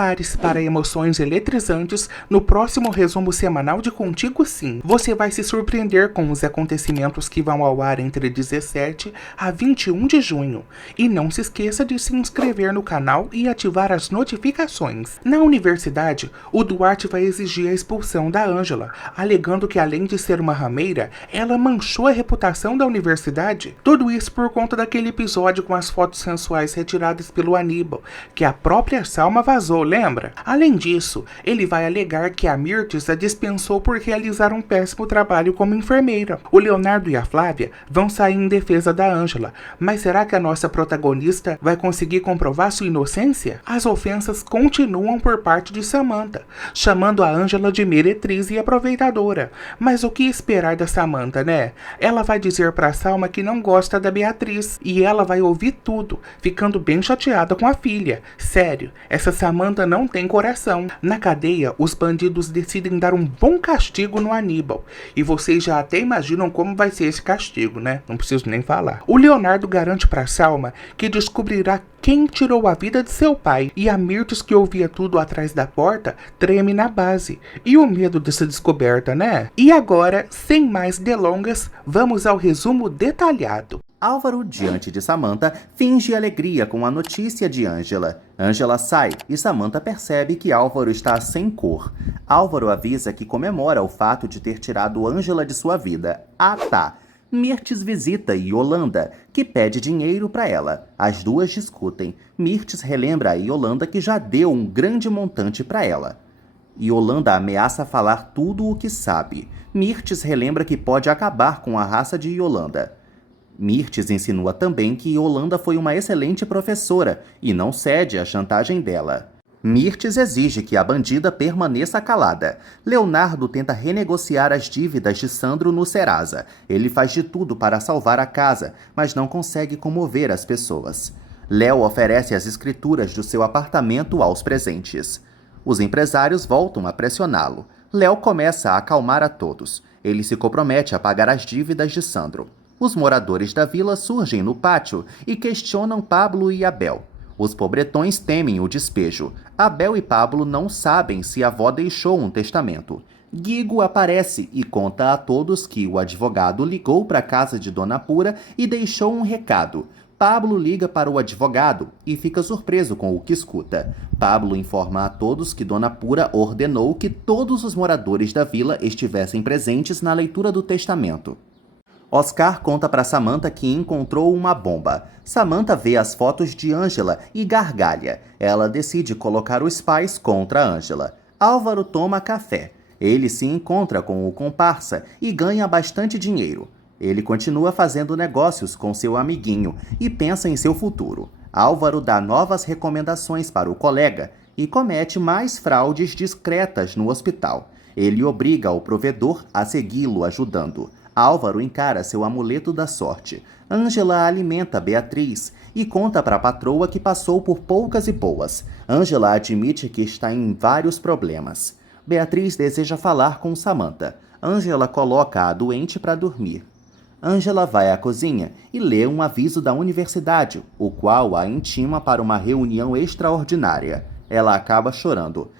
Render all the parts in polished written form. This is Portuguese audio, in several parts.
Prepare-se para emoções eletrizantes no próximo resumo semanal de Contigo Sim. Você vai se surpreender com os acontecimentos que vão ao ar entre 17 a 21 de junho. E não se esqueça de se inscrever no canal e ativar as notificações. Na universidade, o Duarte vai exigir a expulsão da Ângela, alegando que além de ser uma rameira, ela manchou a reputação da universidade. Tudo isso por conta daquele episódio com as fotos sensuais retiradas pelo Aníbal, que a própria Salma vazou, lembra? Além disso, ele vai alegar que a Mirtes a dispensou por realizar um péssimo trabalho como enfermeira. O Leonardo e a Flávia vão sair em defesa da Ângela, mas será que a nossa protagonista vai conseguir comprovar sua inocência? As ofensas continuam por parte de Samantha, chamando a Ângela de meretriz e aproveitadora. Mas o que esperar da Samantha, né? Ela vai dizer pra Salma que não gosta da Beatriz, e ela vai ouvir tudo, ficando bem chateada com a filha. Sério, essa Samantha não tem coração. Na cadeia, os bandidos decidem dar um bom castigo no Aníbal. E vocês já até imaginam como vai ser esse castigo, né? Não preciso nem falar. O Leonardo garante pra Salma que descobrirá quem tirou a vida de seu pai. E a Mirtes, que ouvia tudo atrás da porta, treme na base. E o medo dessa descoberta, né? E agora, sem mais delongas, vamos ao resumo detalhado. Álvaro, diante de Samantha, finge alegria com a notícia de Ângela. Ângela sai e Samantha percebe que Álvaro está sem cor. Álvaro avisa que comemora o fato de ter tirado Ângela de sua vida. Ah, tá. Mirtes visita Yolanda, que pede dinheiro para ela. As duas discutem. Mirtes relembra a Yolanda que já deu um grande montante para ela. Yolanda ameaça falar tudo o que sabe. Mirtes relembra que pode acabar com a raça de Yolanda. Mirtes insinua também que Yolanda foi uma excelente professora e não cede à chantagem dela. Mirtes exige que a bandida permaneça calada. Leonardo tenta renegociar as dívidas de Sandro no Serasa. Ele faz de tudo para salvar a casa, mas não consegue comover as pessoas. Léo oferece as escrituras do seu apartamento aos presentes. Os empresários voltam a pressioná-lo. Léo começa a acalmar a todos. Ele se compromete a pagar as dívidas de Sandro. Os moradores da vila surgem no pátio e questionam Pablo e Abel. Os pobretões temem o despejo. Abel e Pablo não sabem se a avó deixou um testamento. Guigo aparece e conta a todos que o advogado ligou para a casa de Dona Pura e deixou um recado. Pablo liga para o advogado e fica surpreso com o que escuta. Pablo informa a todos que Dona Pura ordenou que todos os moradores da vila estivessem presentes na leitura do testamento. Oscar conta para Samantha que encontrou uma bomba. Samantha vê as fotos de Ângela e gargalha. Ela decide colocar os pais contra Ângela. Álvaro toma café. Ele se encontra com o comparsa e ganha bastante dinheiro. Ele continua fazendo negócios com seu amiguinho e pensa em seu futuro. Álvaro dá novas recomendações para o colega e comete mais fraudes discretas no hospital. Ele obriga o provedor a segui-lo ajudando. Álvaro encara seu amuleto da sorte. Ângela alimenta Beatriz e conta para a patroa que passou por poucas e boas. Ângela admite que está em vários problemas. Beatriz deseja falar com Samantha. Ângela coloca a doente para dormir. Ângela vai à cozinha e lê um aviso da universidade, o qual a intima para uma reunião extraordinária. Ela acaba chorando.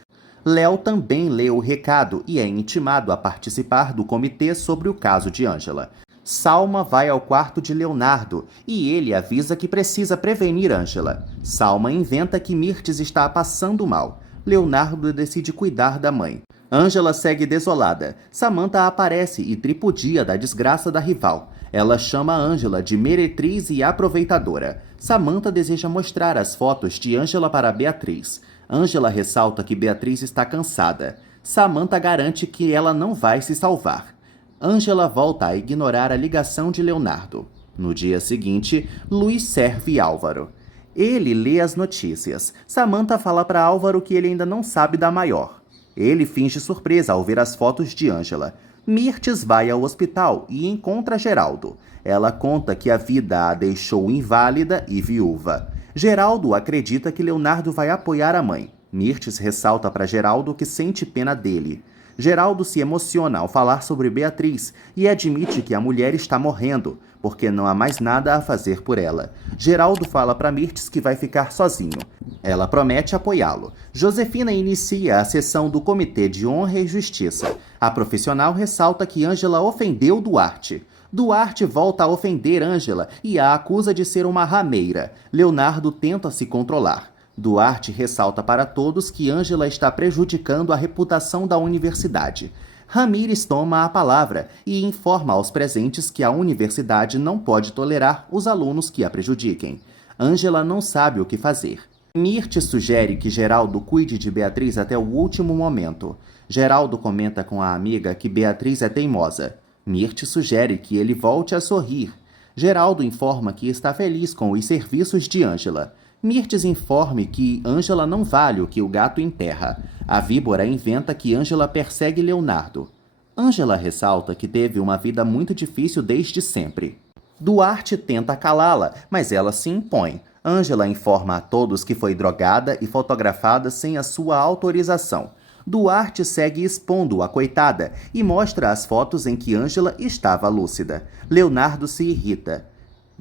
Léo também lê o recado e é intimado a participar do comitê sobre o caso de Ângela. Salma vai ao quarto de Leonardo e ele avisa que precisa prevenir Ângela. Salma inventa que Mirtes está passando mal. Leonardo decide cuidar da mãe. Ângela segue desolada. Samantha aparece e tripudia da desgraça da rival. Ela chama Ângela de meretriz e aproveitadora. Samantha deseja mostrar as fotos de Ângela para Beatriz. Ângela ressalta que Beatriz está cansada. Samantha garante que ela não vai se salvar. Ângela volta a ignorar a ligação de Leonardo. No dia seguinte, Luiz serve Álvaro. Ele lê as notícias. Samantha fala para Álvaro que ele ainda não sabe da maior. Ele finge surpresa ao ver as fotos de Ângela. Mirtes vai ao hospital e encontra Geraldo. Ela conta que a vida a deixou inválida e viúva. Geraldo acredita que Leonardo vai apoiar a mãe. Mirtes ressalta para Geraldo que sente pena dele. Geraldo se emociona ao falar sobre Beatriz e admite que a mulher está morrendo, porque não há mais nada a fazer por ela. Geraldo fala para Mirtes que vai ficar sozinho. Ela promete apoiá-lo. Josefina inicia a sessão do Comitê de Honra e Justiça. A profissional ressalta que Ângela ofendeu Duarte. Duarte volta a ofender Ângela e a acusa de ser uma rameira. Leonardo tenta se controlar. Duarte ressalta para todos que Ângela está prejudicando a reputação da universidade. Ramírez toma a palavra e informa aos presentes que a universidade não pode tolerar os alunos que a prejudiquem. Ângela não sabe o que fazer. Mirtes sugere que Geraldo cuide de Beatriz até o último momento. Geraldo comenta com a amiga que Beatriz é teimosa. Mirtes sugere que ele volte a sorrir. Geraldo informa que está feliz com os serviços de Ângela. Mirtes informa que Ângela não vale o que o gato enterra. A víbora inventa que Ângela persegue Leonardo. Ângela ressalta que teve uma vida muito difícil desde sempre. Duarte tenta calá-la, mas ela se impõe. Ângela informa a todos que foi drogada e fotografada sem a sua autorização. Duarte segue expondo a coitada e mostra as fotos em que Ângela estava lúcida. Leonardo se irrita.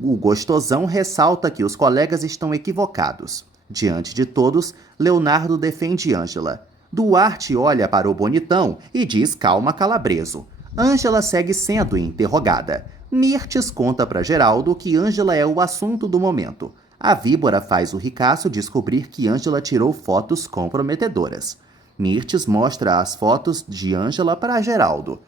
O gostosão ressalta que os colegas estão equivocados. Diante de todos, Leonardo defende Ângela. Duarte olha para o bonitão e diz calma calabreso. Ângela segue sendo interrogada. Mirtes conta para Geraldo que Ângela é o assunto do momento. A víbora faz o ricaço descobrir que Ângela tirou fotos comprometedoras. Mirtes mostra as fotos de Ângela para Geraldo.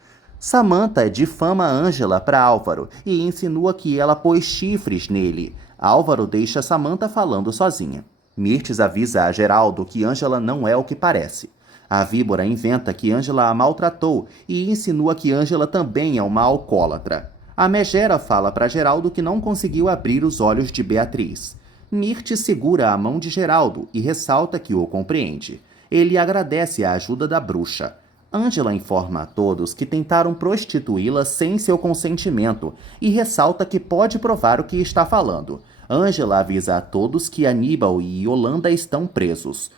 Samantha difama Ângela para Álvaro e insinua que ela pôs chifres nele. Álvaro deixa Samantha falando sozinha. Mirtes avisa a Geraldo que Ângela não é o que parece. A víbora inventa que Ângela a maltratou e insinua que Ângela também é uma alcoólatra. A megera fala para Geraldo que não conseguiu abrir os olhos de Beatriz. Mirtes segura a mão de Geraldo e ressalta que o compreende. Ele agradece a ajuda da bruxa. Ângela informa a todos que tentaram prostituí-la sem seu consentimento e ressalta que pode provar o que está falando. Ângela avisa a todos que Aníbal e Yolanda estão presos.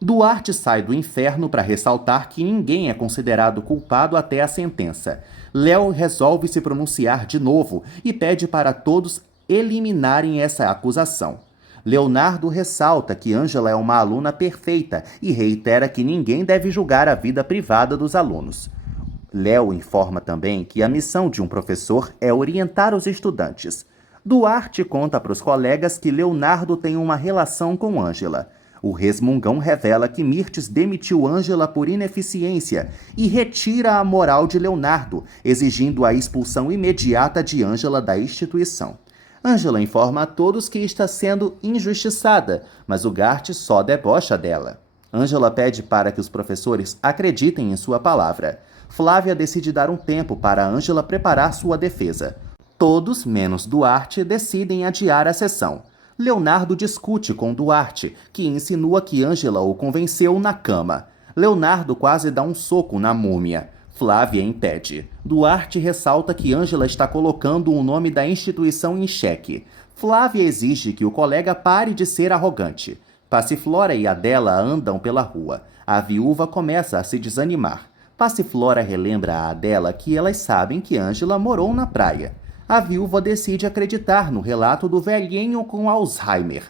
Duarte sai do inferno para ressaltar que ninguém é considerado culpado até a sentença. Léo resolve se pronunciar de novo e pede para todos eliminarem essa acusação. Leonardo ressalta que Ângela é uma aluna perfeita e reitera que ninguém deve julgar a vida privada dos alunos. Léo informa também que a missão de um professor é orientar os estudantes. Duarte conta para os colegas que Leonardo tem uma relação com Ângela. O resmungão revela que Mirtes demitiu Ângela por ineficiência e retira a moral de Leonardo, exigindo a expulsão imediata de Ângela da instituição. Ângela informa a todos que está sendo injustiçada, mas o Gart só debocha dela. Ângela pede para que os professores acreditem em sua palavra. Flávia decide dar um tempo para Ângela preparar sua defesa. Todos, menos Duarte, decidem adiar a sessão. Leonardo discute com Duarte, que insinua que Ângela o convenceu na cama. Leonardo quase dá um soco na múmia. Flávia impede. Duarte ressalta que Ângela está colocando o nome da instituição em xeque. Flávia exige que o colega pare de ser arrogante. Passiflora e Adela andam pela rua. A viúva começa a se desanimar. Passiflora relembra a Adela que elas sabem que Ângela morou na praia. A viúva decide acreditar no relato do velhinho com Alzheimer.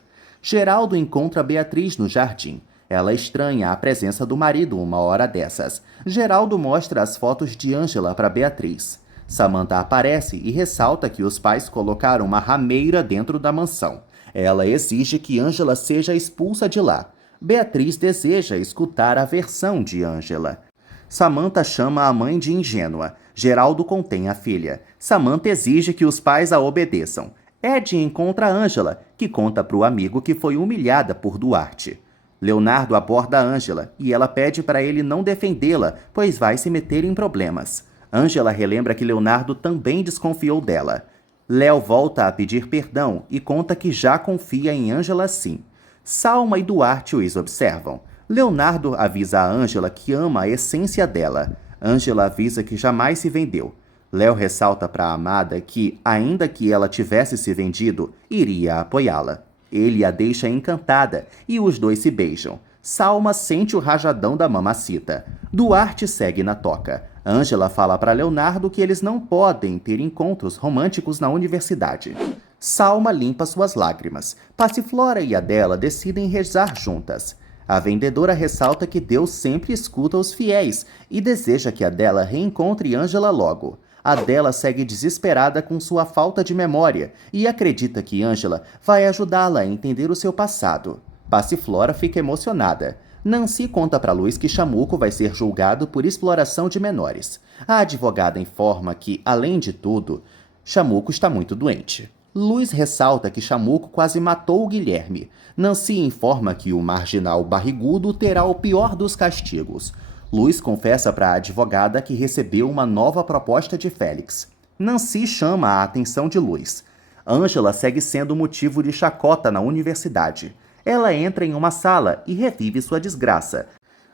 Geraldo encontra Beatriz no jardim. Ela estranha a presença do marido uma hora dessas. Geraldo mostra as fotos de Ângela para Beatriz. Samantha aparece e ressalta que os pais colocaram uma rameira dentro da mansão. Ela exige que Ângela seja expulsa de lá. Beatriz deseja escutar a versão de Ângela. Samantha chama a mãe de ingênua. Geraldo contém a filha. Samantha exige que os pais a obedeçam. Ed encontra Ângela, que conta para o amigo que foi humilhada por Duarte. Leonardo aborda Ângela e ela pede para ele não defendê-la, pois vai se meter em problemas. Ângela relembra que Leonardo também desconfiou dela. Léo volta a pedir perdão e conta que já confia em Ângela sim. Salma e Duarte os observam. Leonardo avisa a Ângela que ama a essência dela. Ângela avisa que jamais se vendeu. Léo ressalta para a amada que, ainda que ela tivesse se vendido, iria apoiá-la. Ele a deixa encantada e os dois se beijam. Salma sente o rajadão da mamacita. Duarte segue na toca. Ângela fala para Leonardo que eles não podem ter encontros românticos na universidade. Salma limpa suas lágrimas. Passiflora e Adela decidem rezar juntas. A vendedora ressalta que Deus sempre escuta os fiéis e deseja que Adela reencontre Ângela logo. Adela segue desesperada com sua falta de memória e acredita que Ângela vai ajudá-la a entender o seu passado. Passiflora fica emocionada. Nancy conta para Luiz que Chamuco vai ser julgado por exploração de menores. A advogada informa que, além de tudo, Chamuco está muito doente. Luiz ressalta que Chamuco quase matou o Guilherme. Nancy informa que o marginal barrigudo terá o pior dos castigos. Luiz confessa para a advogada que recebeu uma nova proposta de Félix. Nancy chama a atenção de Luiz. Ângela segue sendo motivo de chacota na universidade. Ela entra em uma sala e revive sua desgraça.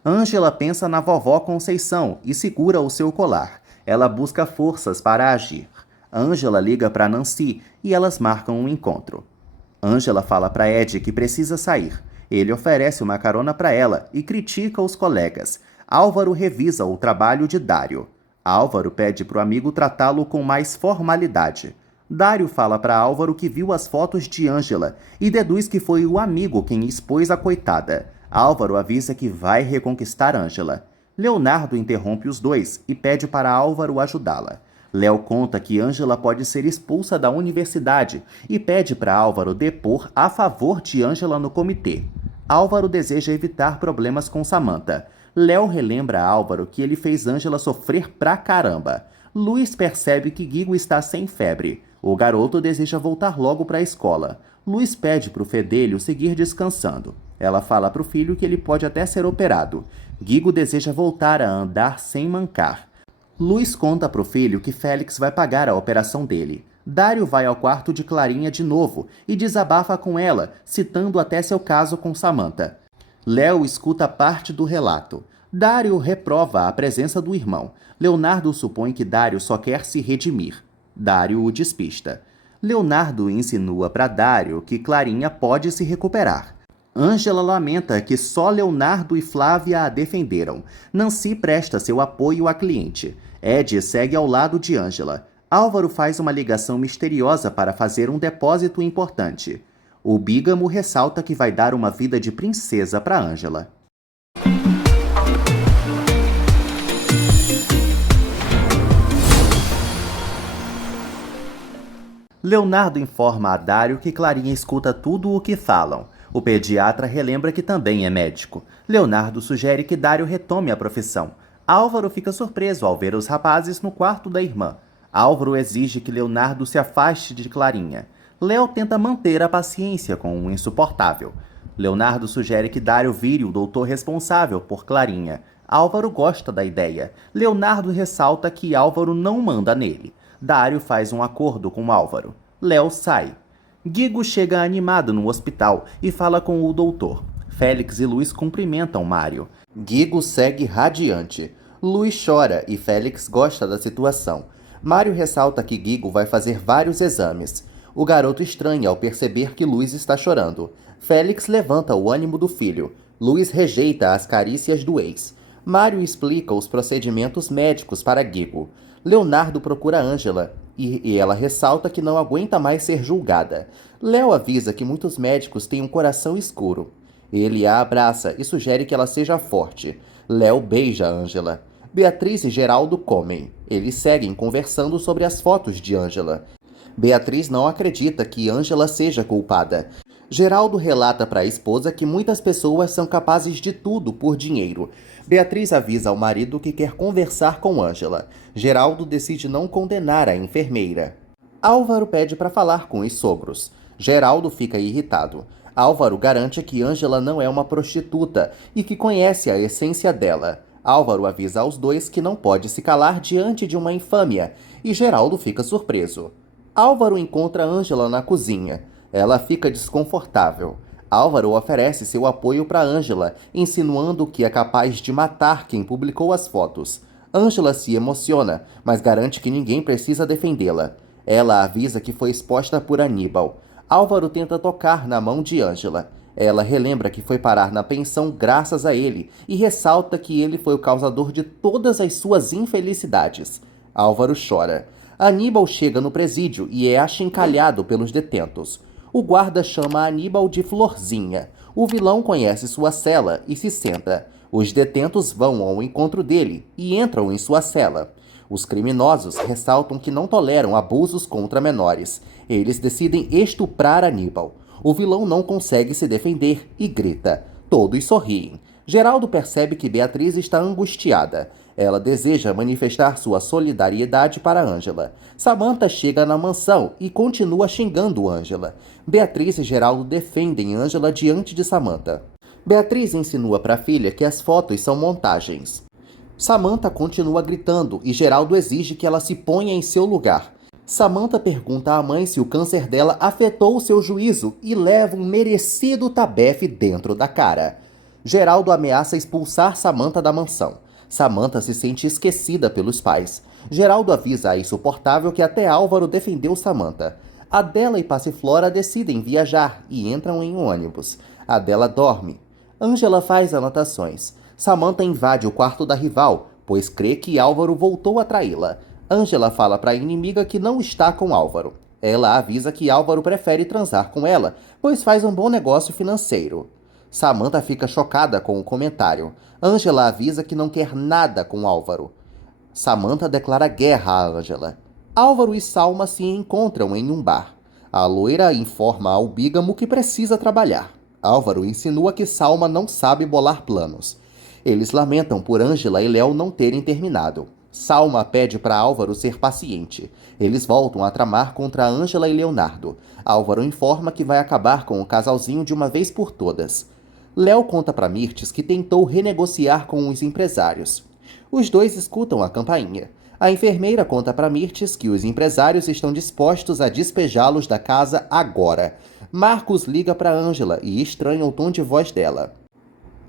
Ângela pensa na vovó Conceição e segura o seu colar. Ela busca forças para agir. Ângela liga para Nancy e elas marcam um encontro. Ângela fala para Ed que precisa sair. Ele oferece uma carona para ela e critica os colegas. Álvaro revisa o trabalho de Dário. Álvaro pede para o amigo tratá-lo com mais formalidade. Dário fala para Álvaro que viu as fotos de Ângela e deduz que foi o amigo quem expôs a coitada. Álvaro avisa que vai reconquistar Ângela. Leonardo interrompe os dois e pede para Álvaro ajudá-la. Léo conta que Ângela pode ser expulsa da universidade e pede para Álvaro depor a favor de Ângela no comitê. Álvaro deseja evitar problemas com Samantha. Léo relembra a Álvaro que ele fez Ângela sofrer pra caramba. Luiz percebe que Guigo está sem febre. O garoto deseja voltar logo para a escola. Luiz pede para o fedelho seguir descansando. Ela fala para o filho que ele pode até ser operado. Guigo deseja voltar a andar sem mancar. Luiz conta para o filho que Félix vai pagar a operação dele. Dário vai ao quarto de Clarinha de novo e desabafa com ela, citando até seu caso com Samantha. Léo escuta parte do relato. Dário reprova a presença do irmão. Leonardo supõe que Dário só quer se redimir. Dário o despista. Leonardo insinua para Dário que Clarinha pode se recuperar. Ângela lamenta que só Leonardo e Flávia a defenderam. Nancy presta seu apoio à cliente. Ed segue ao lado de Ângela. Álvaro faz uma ligação misteriosa para fazer um depósito importante. O bígamo ressalta que vai dar uma vida de princesa para Ângela. Leonardo informa a Dário que Clarinha escuta tudo o que falam. O pediatra relembra que também é médico. Leonardo sugere que Dário retome a profissão. Álvaro fica surpreso ao ver os rapazes no quarto da irmã. Álvaro exige que Leonardo se afaste de Clarinha. Léo tenta manter a paciência com o insuportável. Leonardo sugere que Dário vire o doutor responsável por Clarinha. Álvaro gosta da ideia. Leonardo ressalta que Álvaro não manda nele. Dário faz um acordo com Álvaro. Léo sai. Guigo chega animado no hospital e fala com o doutor. Félix e Luiz cumprimentam Mário. Guigo segue radiante. Luiz chora e Félix gosta da situação. Mário ressalta que Guigo vai fazer vários exames. O garoto estranha ao perceber que Luiz está chorando. Félix levanta o ânimo do filho. Luiz rejeita as carícias do ex. Mário explica os procedimentos médicos para Guigo. Leonardo procura Ângela e ela ressalta que não aguenta mais ser julgada. Léo avisa que muitos médicos têm um coração escuro. Ele a abraça e sugere que ela seja forte. Léo beija Ângela. Beatriz e Geraldo comem. Eles seguem conversando sobre as fotos de Ângela. Beatriz não acredita que Ângela seja culpada. Geraldo relata para a esposa que muitas pessoas são capazes de tudo por dinheiro. Beatriz avisa ao marido que quer conversar com Ângela. Geraldo decide não condenar a enfermeira. Álvaro pede para falar com os sogros. Geraldo fica irritado. Álvaro garante que Ângela não é uma prostituta e que conhece a essência dela. Álvaro avisa aos dois que não pode se calar diante de uma infâmia e Geraldo fica surpreso. Álvaro encontra Ângela na cozinha. Ela fica desconfortável. Álvaro oferece seu apoio para Ângela, insinuando que é capaz de matar quem publicou as fotos. Ângela se emociona, mas garante que ninguém precisa defendê-la. Ela avisa que foi exposta por Aníbal. Álvaro tenta tocar na mão de Ângela. Ela relembra que foi parar na pensão graças a ele e ressalta que ele foi o causador de todas as suas infelicidades. Álvaro chora. Aníbal chega no presídio e é achincalhado pelos detentos. O guarda chama Aníbal de Florzinha. O vilão conhece sua cela e se senta. Os detentos vão ao encontro dele e entram em sua cela. Os criminosos ressaltam que não toleram abusos contra menores. Eles decidem estuprar Aníbal. O vilão não consegue se defender e grita. Todos sorriem. Geraldo percebe que Beatriz está angustiada. Ela deseja manifestar sua solidariedade para Ângela. Samantha chega na mansão e continua xingando Ângela. Beatriz e Geraldo defendem Ângela diante de Samantha. Beatriz insinua para a filha que as fotos são montagens. Samantha continua gritando e Geraldo exige que ela se ponha em seu lugar. Samantha pergunta à mãe se o câncer dela afetou seu juízo e leva um merecido tabefe dentro da cara. Geraldo ameaça expulsar Samantha da mansão. Samantha se sente esquecida pelos pais. Geraldo avisa a insuportável que até Álvaro defendeu Samantha. Adela e Passiflora decidem viajar e entram em um ônibus. Adela dorme. Ângela faz anotações. Samantha invade o quarto da rival, pois crê que Álvaro voltou a traí-la. Ângela fala para a inimiga que não está com Álvaro. Ela avisa que Álvaro prefere transar com ela, pois faz um bom negócio financeiro. Samantha fica chocada com o comentário. Ângela avisa que não quer nada com Álvaro. Samantha declara guerra a Ângela. Álvaro e Salma se encontram em um bar. A loira informa ao bígamo que precisa trabalhar. Álvaro insinua que Salma não sabe bolar planos. Eles lamentam por Ângela e Léo não terem terminado. Salma pede para Álvaro ser paciente. Eles voltam a tramar contra Ângela e Leonardo. Álvaro informa que vai acabar com o casalzinho de uma vez por todas. Léo conta para Mirtes que tentou renegociar com os empresários. Os dois escutam a campainha. A enfermeira conta para Mirtes que os empresários estão dispostos a despejá-los da casa agora. Marcos liga para Ângela e estranha o tom de voz dela.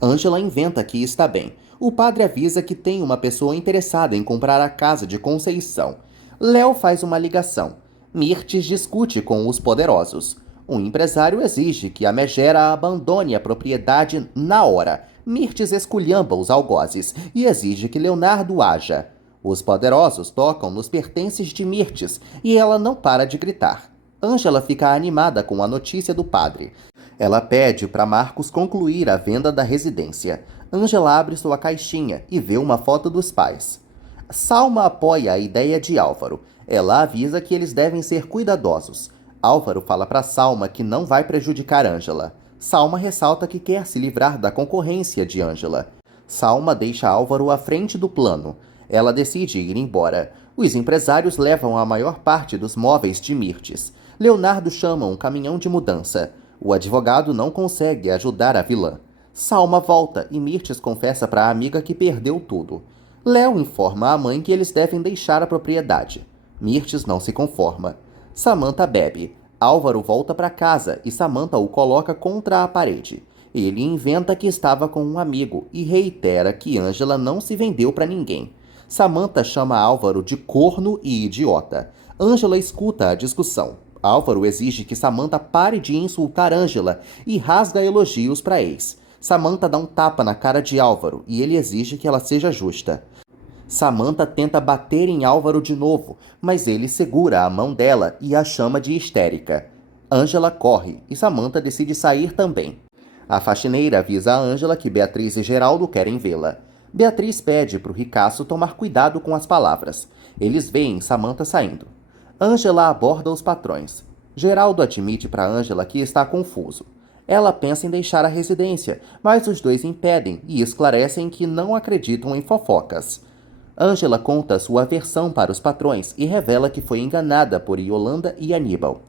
Ângela inventa que está bem. O padre avisa que tem uma pessoa interessada em comprar a casa de Conceição. Léo faz uma ligação. Mirtes discute com os poderosos. Um empresário exige que a megera abandone a propriedade na hora. Mirtes esculhamba os algozes e exige que Leonardo haja. Os poderosos tocam nos pertences de Mirtes e ela não para de gritar. Ângela fica animada com a notícia do padre. Ela pede para Marcos concluir a venda da residência. Ângela abre sua caixinha e vê uma foto dos pais. Salma apoia a ideia de Álvaro. Ela avisa que eles devem ser cuidadosos. Álvaro fala para Salma que não vai prejudicar Ângela. Salma ressalta que quer se livrar da concorrência de Ângela. Salma deixa Álvaro à frente do plano. Ela decide ir embora. Os empresários levam a maior parte dos móveis de Mirtes. Leonardo chama um caminhão de mudança. O advogado não consegue ajudar a vilã. Salma volta e Mirtes confessa para a amiga que perdeu tudo. Léo informa à mãe que eles devem deixar a propriedade. Mirtes não se conforma. Samantha bebe. Álvaro volta para casa e Samantha o coloca contra a parede. Ele inventa que estava com um amigo e reitera que Ângela não se vendeu para ninguém. Samantha chama Álvaro de corno e idiota. Ângela escuta a discussão. Álvaro exige que Samantha pare de insultar Ângela e rasga elogios para ex. Samantha dá um tapa na cara de Álvaro e ele exige que ela seja justa. Samantha tenta bater em Álvaro de novo, mas ele segura a mão dela e a chama de histérica. Ângela corre e Samantha decide sair também. A faxineira avisa a Ângela que Beatriz e Geraldo querem vê-la. Beatriz pede para o ricaço tomar cuidado com as palavras. Eles veem Samantha saindo. Ângela aborda os patrões. Geraldo admite para Ângela que está confuso. Ela pensa em deixar a residência, mas os dois impedem e esclarecem que não acreditam em fofocas. Ângela conta sua versão para os patrões e revela que foi enganada por Yolanda e Aníbal.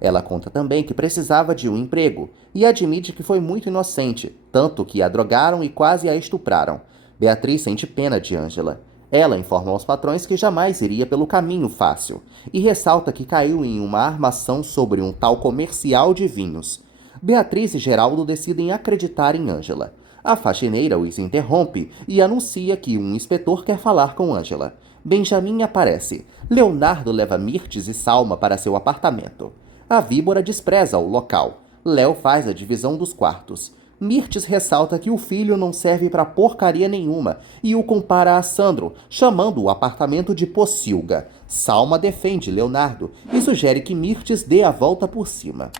Ela conta também que precisava de um emprego e admite que foi muito inocente, tanto que a drogaram e quase a estupraram. Beatriz sente pena de Ângela. Ela informa aos patrões que jamais iria pelo caminho fácil e ressalta que caiu em uma armação sobre um tal comercial de vinhos. Beatriz e Geraldo decidem acreditar em Ângela. A faxineira os interrompe e anuncia que um inspetor quer falar com Ângela. Benjamin aparece. Leonardo leva Mirtes e Salma para seu apartamento. A víbora despreza o local. Léo faz a divisão dos quartos. Mirtes ressalta que o filho não serve pra porcaria nenhuma e o compara a Sandro, chamando o apartamento de pocilga. Salma defende Leonardo e sugere que Mirtes dê a volta por cima.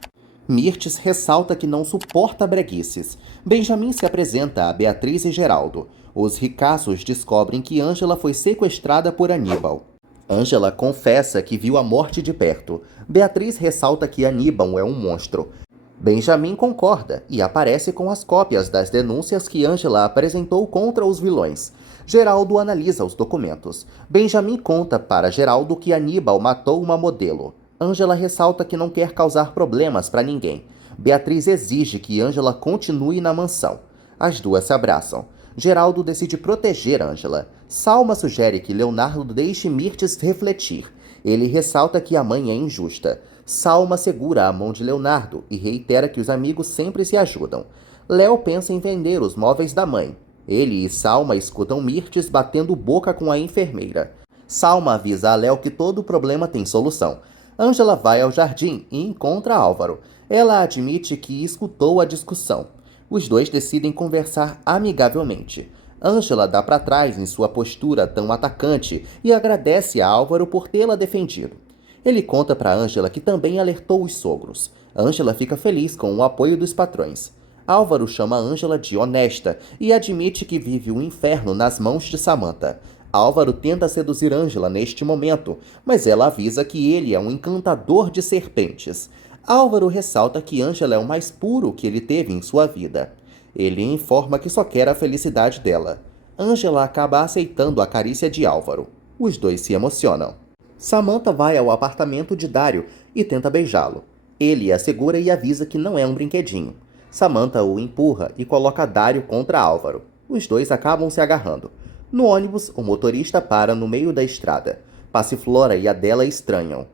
Mirtes ressalta que não suporta breguices. Benjamin se apresenta a Beatriz e Geraldo. Os ricaços descobrem que Ângela foi sequestrada por Aníbal. Ângela confessa que viu a morte de perto. Beatriz ressalta que Aníbal é um monstro. Benjamin concorda e aparece com as cópias das denúncias que Ângela apresentou contra os vilões. Geraldo analisa os documentos. Benjamin conta para Geraldo que Aníbal matou uma modelo. Ângela ressalta que não quer causar problemas para ninguém. Beatriz exige que Ângela continue na mansão. As duas se abraçam. Geraldo decide proteger Ângela. Salma sugere que Leonardo deixe Mirtes refletir. Ele ressalta que a mãe é injusta. Salma segura a mão de Leonardo e reitera que os amigos sempre se ajudam. Léo pensa em vender os móveis da mãe. Ele e Salma escutam Mirtes batendo boca com a enfermeira. Salma avisa a Léo que todo problema tem solução. Ângela vai ao jardim e encontra Álvaro. Ela admite que escutou a discussão. Os dois decidem conversar amigavelmente. Ângela dá para trás em sua postura tão atacante e agradece a Álvaro por tê-la defendido. Ele conta para Ângela que também alertou os sogros. Ângela fica feliz com o apoio dos patrões. Álvaro chama Ângela de honesta e admite que vive o inferno nas mãos de Samantha. Álvaro tenta seduzir Ângela neste momento, mas ela avisa que ele é um encantador de serpentes. Álvaro ressalta que Ângela é o mais puro que ele teve em sua vida. Ele informa que só quer a felicidade dela. Ângela acaba aceitando a carícia de Álvaro. Os dois se emocionam. Samantha vai ao apartamento de Dário e tenta beijá-lo. Ele a segura e avisa que não é um brinquedinho. Samantha o empurra e coloca Dário contra Álvaro. Os dois acabam se agarrando. No ônibus, o motorista para no meio da estrada. Passiflora e Adela estranham.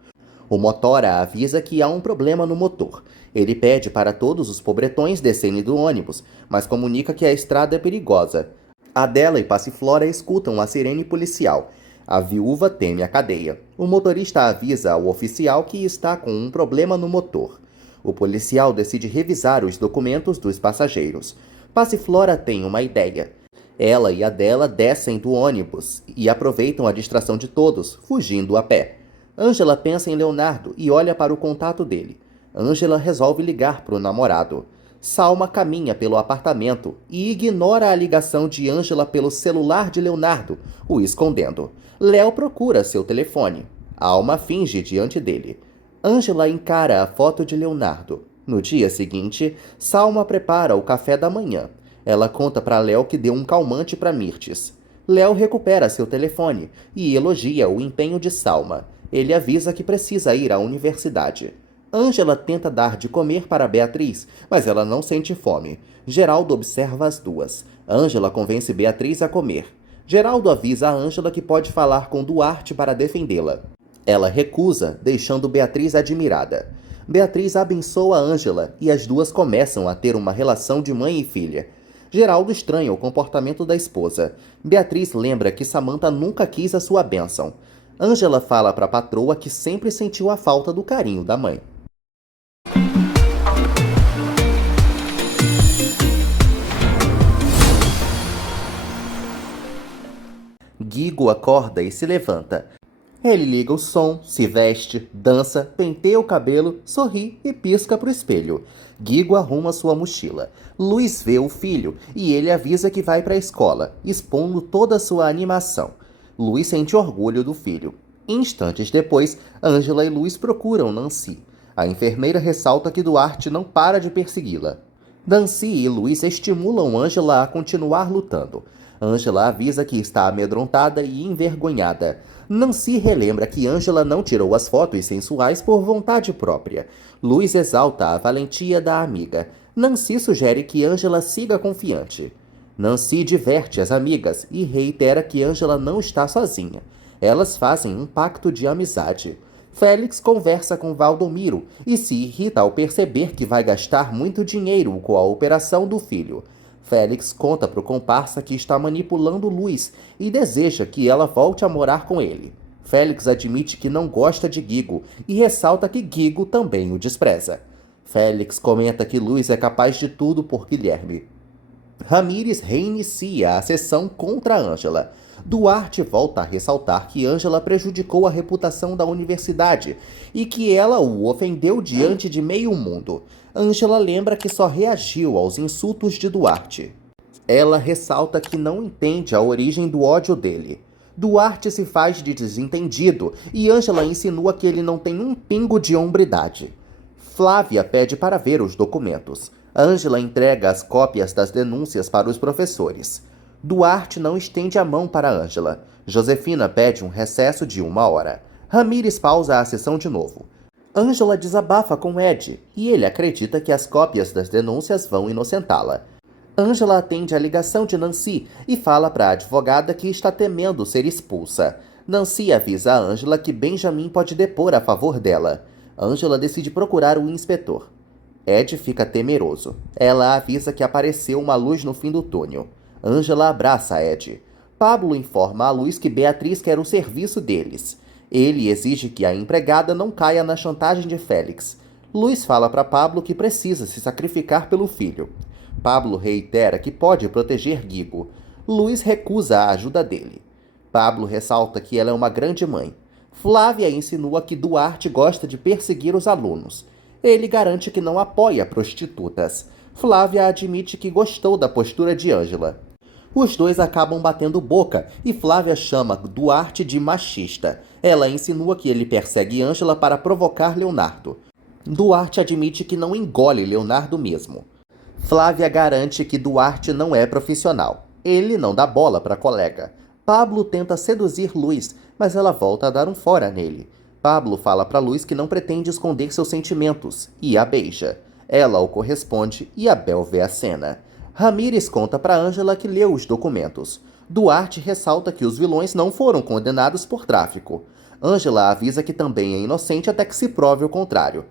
O motora avisa que há um problema no motor. Ele pede para todos os pobretões descerem do ônibus, mas comunica que a estrada é perigosa. Adela e Passiflora escutam a sirene policial. A viúva teme a cadeia. O motorista avisa ao oficial que está com um problema no motor. O policial decide revisar os documentos dos passageiros. Passiflora tem uma ideia. Ela e Adela descem do ônibus e aproveitam a distração de todos, fugindo a pé. Ângela pensa em Leonardo e olha para o contato dele. Ângela resolve ligar para o namorado. Salma caminha pelo apartamento e ignora a ligação de Ângela pelo celular de Leonardo, o escondendo. Léo procura seu telefone. Alma finge diante dele. Ângela encara a foto de Leonardo. No dia seguinte, Salma prepara o café da manhã. Ela conta para Léo que deu um calmante para Mirtes. Léo recupera seu telefone e elogia o empenho de Salma. Ele avisa que precisa ir à universidade. Ângela tenta dar de comer para Beatriz, mas ela não sente fome. Geraldo observa as duas. Ângela convence Beatriz a comer. Geraldo avisa a Ângela que pode falar com Duarte para defendê-la. Ela recusa, deixando Beatriz admirada. Beatriz abençoa Ângela e as duas começam a ter uma relação de mãe e filha. Geraldo estranha o comportamento da esposa. Beatriz lembra que Samantha nunca quis a sua bênção. Ângela fala para a patroa que sempre sentiu a falta do carinho da mãe. Guigo acorda e se levanta. Ele liga o som, se veste, dança, penteia o cabelo, sorri e pisca pro espelho. Guigo arruma sua mochila. Luiz vê o filho e ele avisa que vai para a escola, expondo toda sua animação. Luiz sente orgulho do filho. Instantes depois, Ângela e Luiz procuram Nancy. A enfermeira ressalta que Duarte não para de persegui-la. Nancy e Luiz estimulam Ângela a continuar lutando. Ângela avisa que está amedrontada e envergonhada. Nancy relembra que Ângela não tirou as fotos sensuais por vontade própria. Luiz exalta a valentia da amiga. Nancy sugere que Ângela siga confiante. Nancy diverte as amigas e reitera que Ângela não está sozinha. Elas fazem um pacto de amizade. Félix conversa com Valdomiro e se irrita ao perceber que vai gastar muito dinheiro com a operação do filho. Félix conta para o comparsa que está manipulando Luiz e deseja que ela volte a morar com ele. Félix admite que não gosta de Guigo e ressalta que Guigo também o despreza. Félix comenta que Luiz é capaz de tudo por Guilherme. Ramírez reinicia a sessão contra Ângela. Duarte volta a ressaltar que Ângela prejudicou a reputação da universidade e que ela o ofendeu diante de meio mundo. Ângela lembra que só reagiu aos insultos de Duarte. Ela ressalta que não entende a origem do ódio dele. Duarte se faz de desentendido e Ângela insinua que ele não tem um pingo de hombridade. Flávia pede para ver os documentos. Ângela entrega as cópias das denúncias para os professores. Duarte não estende a mão para Ângela. Josefina pede um recesso de 1 hora. Ramírez pausa a sessão de novo. Ângela desabafa com Ed e ele acredita que as cópias das denúncias vão inocentá-la. Ângela atende a ligação de Nancy e fala para a advogada que está temendo ser expulsa. Nancy avisa a Ângela que Benjamin pode depor a favor dela. Ângela decide procurar o inspetor. Ed fica temeroso. Ela avisa que apareceu uma luz no fim do túnel. Ângela abraça Ed. Pablo informa a Luz que Beatriz quer o serviço deles. Ele exige que a empregada não caia na chantagem de Félix. Luz fala para Pablo que precisa se sacrificar pelo filho. Pablo reitera que pode proteger Guigo. Luz recusa a ajuda dele. Pablo ressalta que ela é uma grande mãe. Flávia insinua que Duarte gosta de perseguir os alunos. Ele garante que não apoia prostitutas. Flávia admite que gostou da postura de Ângela. Os dois acabam batendo boca e Flávia chama Duarte de machista. Ela insinua que ele persegue Ângela para provocar Leonardo. Duarte admite que não engole Leonardo mesmo. Flávia garante que Duarte não é profissional. Ele não dá bola para a colega. Pablo tenta seduzir Luz, mas ela volta a dar um fora nele. Pablo fala para Luz que não pretende esconder seus sentimentos e a beija. Ela o corresponde e Abel vê a cena. Ramírez conta para Ângela que leu os documentos. Duarte ressalta que os vilões não foram condenados por tráfico. Ângela avisa que também é inocente até que se prove o contrário.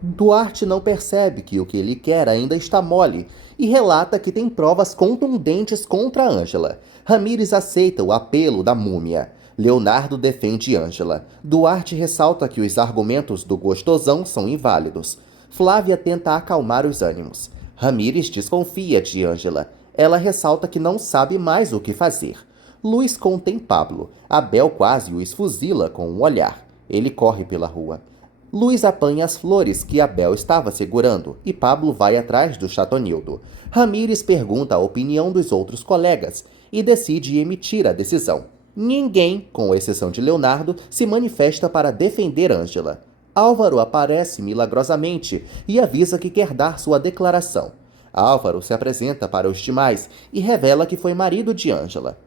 Duarte não percebe que o que ele quer ainda está mole e relata que tem provas contundentes contra Ângela. Ramírez aceita o apelo da múmia. Leonardo defende Ângela. Duarte ressalta que os argumentos do gostosão são inválidos. Flávia tenta acalmar os ânimos. Ramírez desconfia de Ângela. Ela ressalta que não sabe mais o que fazer. Luz contém Pablo. Abel quase o esfuzila com um olhar. Ele corre pela rua. Luz apanha as flores que Abel estava segurando e Pablo vai atrás do Chatonildo. Ramírez pergunta a opinião dos outros colegas e decide emitir a decisão. Ninguém, com exceção de Leonardo, se manifesta para defender Ângela. Álvaro aparece milagrosamente e avisa que quer dar sua declaração. Álvaro se apresenta para os demais e revela que foi marido de Ângela.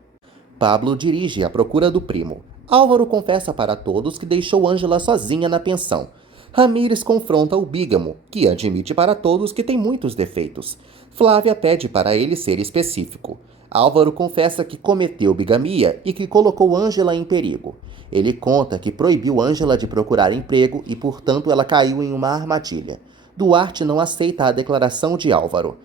Pablo dirige à procura do primo. Álvaro confessa para todos que deixou Ângela sozinha na pensão. Ramírez confronta o bígamo, que admite para todos que tem muitos defeitos. Flávia pede para ele ser específico. Álvaro confessa que cometeu bigamia e que colocou Ângela em perigo. Ele conta que proibiu Ângela de procurar emprego e, portanto, ela caiu em uma armadilha. Duarte não aceita a declaração de Álvaro.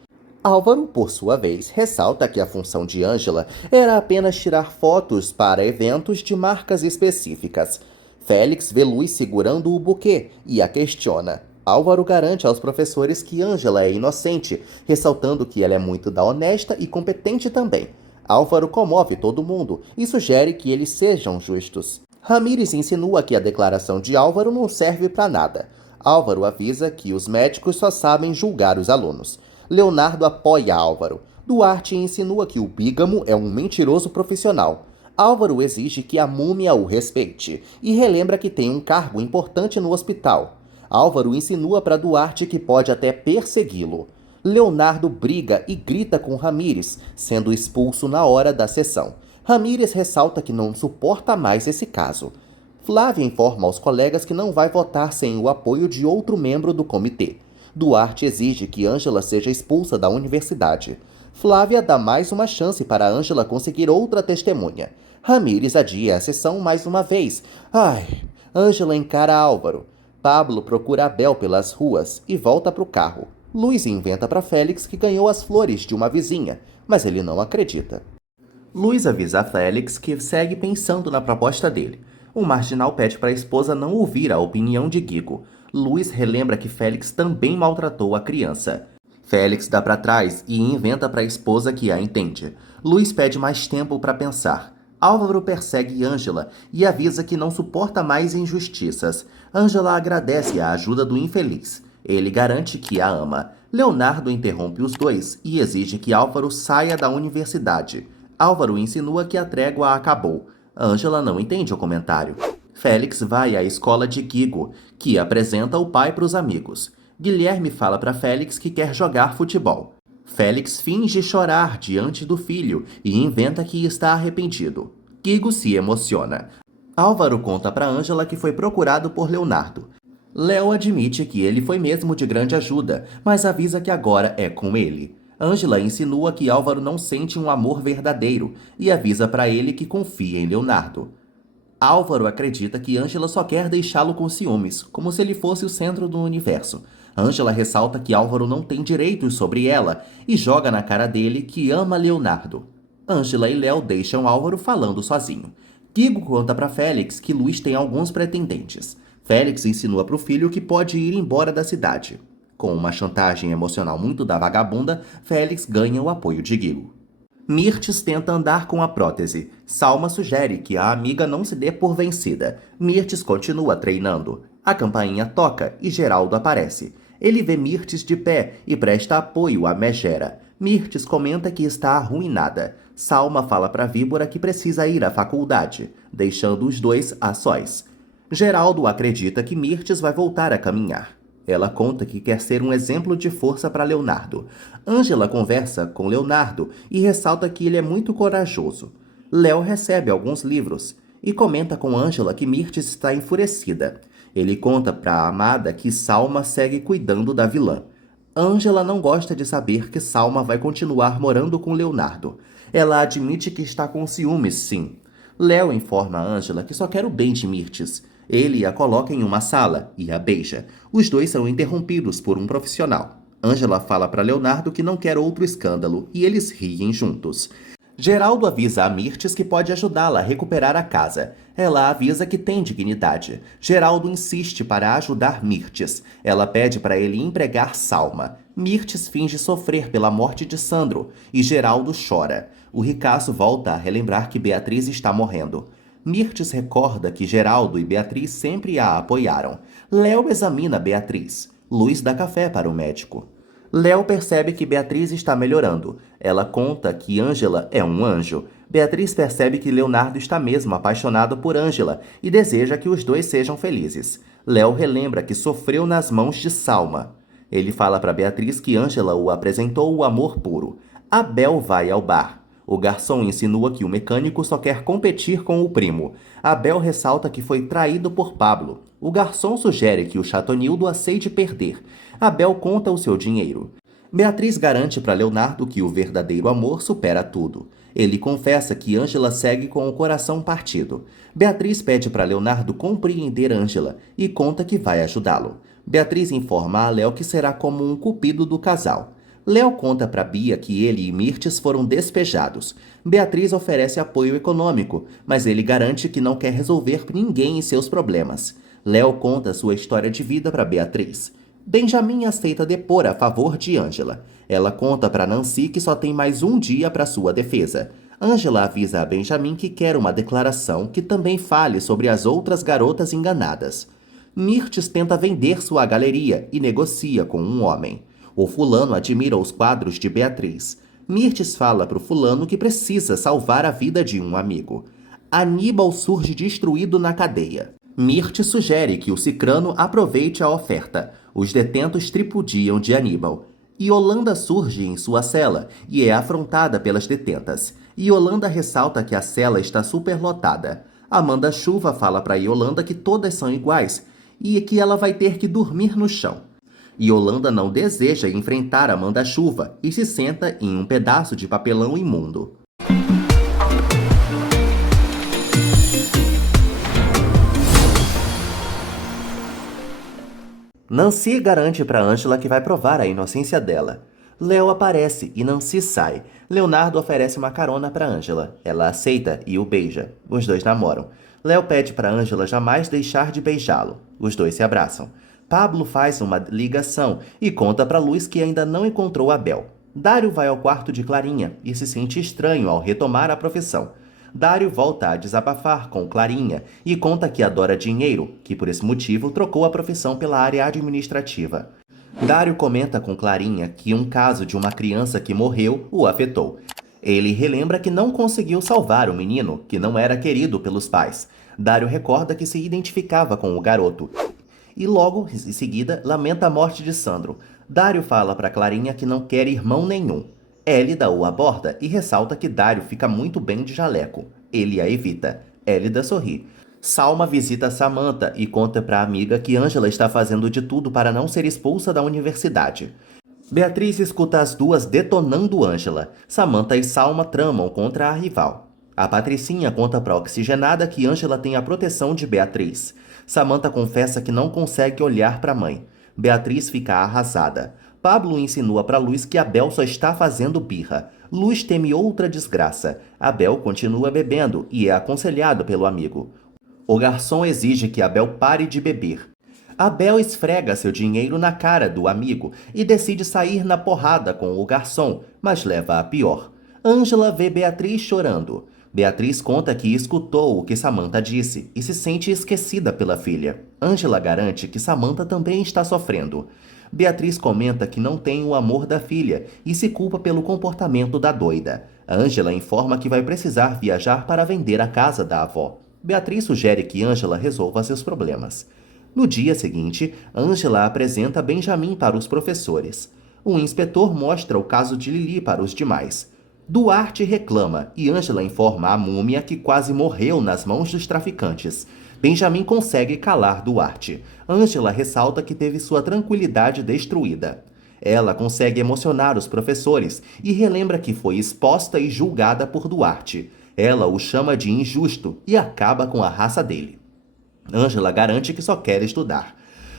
Álvaro, por sua vez, ressalta que a função de Ângela era apenas tirar fotos para eventos de marcas específicas. Félix vê Luz segurando o buquê e a questiona. Álvaro garante aos professores que Ângela é inocente, ressaltando que ela é muito da honesta e competente também. Álvaro comove todo mundo e sugere que eles sejam justos. Ramírez insinua que a declaração de Álvaro não serve para nada. Álvaro avisa que os médicos só sabem julgar os alunos. Leonardo apoia Álvaro. Duarte insinua que o bígamo é um mentiroso profissional. Álvaro exige que a múmia o respeite e relembra que tem um cargo importante no hospital. Álvaro insinua para Duarte que pode até persegui-lo. Leonardo briga e grita com Ramírez, sendo expulso na hora da sessão. Ramírez ressalta que não suporta mais esse caso. Flávia informa aos colegas que não vai votar sem o apoio de outro membro do comitê. Duarte exige que Ângela seja expulsa da universidade. Flávia dá mais uma chance para Ângela conseguir outra testemunha. Ramírez adia a sessão mais uma vez. Ângela encara Álvaro. Pablo procura Abel pelas ruas e volta para o carro. Luz inventa para Félix que ganhou as flores de uma vizinha, mas ele não acredita. Luz avisa a Félix que segue pensando na proposta dele. O marginal pede para a esposa não ouvir a opinião de Guigo. Luiz relembra que Félix também maltratou a criança. Félix dá para trás e inventa para a esposa que a entende. Luiz pede mais tempo para pensar. Álvaro persegue Ângela e avisa que não suporta mais injustiças. Ângela agradece a ajuda do infeliz. Ele garante que a ama. Leonardo interrompe os dois e exige que Álvaro saia da universidade. Álvaro insinua que a trégua acabou. Ângela não entende o comentário. Félix vai à escola de Guigo, que apresenta o pai para os amigos. Guilherme fala para Félix que quer jogar futebol. Félix finge chorar diante do filho e inventa que está arrependido. Guigo se emociona. Álvaro conta para Ângela que foi procurado por Leonardo. Léo admite que ele foi mesmo de grande ajuda, mas avisa que agora é com ele. Ângela insinua que Álvaro não sente um amor verdadeiro e avisa para ele que confia em Leonardo. Álvaro acredita que Ângela só quer deixá-lo com ciúmes, como se ele fosse o centro do universo. Ângela ressalta que Álvaro não tem direitos sobre ela e joga na cara dele que ama Leonardo. Ângela e Léo deixam Álvaro falando sozinho. Guigo conta para Félix que Luiz tem alguns pretendentes. Félix insinua para o filho que pode ir embora da cidade. Com uma chantagem emocional muito da vagabunda, Félix ganha o apoio de Guigo. Mirtes tenta andar com a prótese. Salma sugere que a amiga não se dê por vencida. Mirtes continua treinando. A campainha toca e Geraldo aparece. Ele vê Mirtes de pé e presta apoio a Megera. Mirtes comenta que está arruinada. Salma fala para Víbora que precisa ir à faculdade, deixando os dois a sós. Geraldo acredita que Mirtes vai voltar a caminhar. Ela conta que quer ser um exemplo de força para Leonardo. Ângela conversa com Leonardo e ressalta que ele é muito corajoso. Léo recebe alguns livros e comenta com Ângela que Mirtes está enfurecida. Ele conta para a amada que Salma segue cuidando da vilã. Ângela não gosta de saber que Salma vai continuar morando com Leonardo. Ela admite que está com ciúmes, sim. Léo informa a Ângela que só quer o bem de Mirtes. Ele a coloca em uma sala e a beija. Os dois são interrompidos por um profissional. Ângela fala para Leonardo que não quer outro escândalo e eles riem juntos. Geraldo avisa a Mirtes que pode ajudá-la a recuperar a casa. Ela avisa que tem dignidade. Geraldo insiste para ajudar Mirtes. Ela pede para ele empregar Salma. Mirtes finge sofrer pela morte de Sandro e Geraldo chora. O ricaço volta a relembrar que Beatriz está morrendo. Mirtes recorda que Geraldo e Beatriz sempre a apoiaram. Léo examina Beatriz. Luiz dá café para o médico. Léo percebe que Beatriz está melhorando. Ela conta que Ângela é um anjo. Beatriz percebe que Leonardo está mesmo apaixonado por Ângela e deseja que os dois sejam felizes. Léo relembra que sofreu nas mãos de Salma. Ele fala para Beatriz que Ângela o apresentou o amor puro. Abel vai ao bar. O garçom insinua que o mecânico só quer competir com o primo. Abel ressalta que foi traído por Pablo. O garçom sugere que o Chatonildo aceite perder. Abel conta o seu dinheiro. Beatriz garante para Leonardo que o verdadeiro amor supera tudo. Ele confessa que Ângela segue com o coração partido. Beatriz pede para Leonardo compreender Ângela e conta que vai ajudá-lo. Beatriz informa a Léo que será como um cupido do casal. Léo conta para Bia que ele e Mirtes foram despejados. Beatriz oferece apoio econômico, mas ele garante que não quer resolver ninguém em seus problemas. Léo conta sua história de vida para Beatriz. Benjamin aceita depor a favor de Ângela. Ela conta para Nancy que só tem mais um dia para sua defesa. Ângela avisa a Benjamin que quer uma declaração que também fale sobre as outras garotas enganadas. Mirtes tenta vender sua galeria e negocia com um homem. O fulano admira os quadros de Beatriz. Mirtes fala para o fulano que precisa salvar a vida de um amigo. Aníbal surge destruído na cadeia. Mirtes sugere que o Cicrano aproveite a oferta. Os detentos tripudiam de Aníbal. Yolanda surge em sua cela e é afrontada pelas detentas. Yolanda ressalta que a cela está superlotada. Amanda Chuva fala para Yolanda que todas são iguais e que ela vai ter que dormir no chão. Yolanda não deseja enfrentar Amanda Chuva e se senta em um pedaço de papelão imundo. Nancy garante para Ângela que vai provar a inocência dela. Léo aparece e Nancy sai. Leonardo oferece uma carona para Ângela. Ela aceita e o beija. Os dois namoram. Léo pede para Ângela jamais deixar de beijá-lo. Os dois se abraçam. Pablo faz uma ligação e conta para Luz que ainda não encontrou Abel. Dário vai ao quarto de Clarinha e se sente estranho ao retomar a profissão. Dário volta a desabafar com Clarinha e conta que adora dinheiro, que por esse motivo trocou a profissão pela área administrativa. Dário comenta com Clarinha que um caso de uma criança que morreu o afetou. Ele relembra que não conseguiu salvar o menino, que não era querido pelos pais. Dário recorda que se identificava com o garoto. E logo em seguida lamenta a morte de Sandro. Dário fala para Clarinha que não quer irmão nenhum. Élida o aborda e ressalta que Dário fica muito bem de jaleco. Ele a evita. Élida sorri. Salma visita Samantha e conta para a amiga que Ângela está fazendo de tudo para não ser expulsa da universidade. Beatriz escuta as duas detonando Ângela. Samantha e Salma tramam contra a rival. A Patricinha conta para a Oxigenada que Ângela tem a proteção de Beatriz. Samantha confessa que não consegue olhar para a mãe. Beatriz fica arrasada. Pablo insinua para Luz que Abel só está fazendo birra. Luz teme outra desgraça. Abel continua bebendo e é aconselhado pelo amigo. O garçom exige que Abel pare de beber. Abel esfrega seu dinheiro na cara do amigo e decide sair na porrada com o garçom, mas leva a pior. Ângela vê Beatriz chorando. Beatriz conta que escutou o que Samantha disse e se sente esquecida pela filha. Ângela garante que Samantha também está sofrendo. Beatriz comenta que não tem o amor da filha e se culpa pelo comportamento da doida. Ângela informa que vai precisar viajar para vender a casa da avó. Beatriz sugere que Ângela resolva seus problemas. No dia seguinte, Ângela apresenta Benjamin para os professores. O inspetor mostra o caso de Lili para os demais. Duarte reclama e Ângela informa a múmia que quase morreu nas mãos dos traficantes. Benjamin consegue calar Duarte. Ângela ressalta que teve sua tranquilidade destruída. Ela consegue emocionar os professores e relembra que foi exposta e julgada por Duarte. Ela o chama de injusto e acaba com a raça dele. Ângela garante que só quer estudar.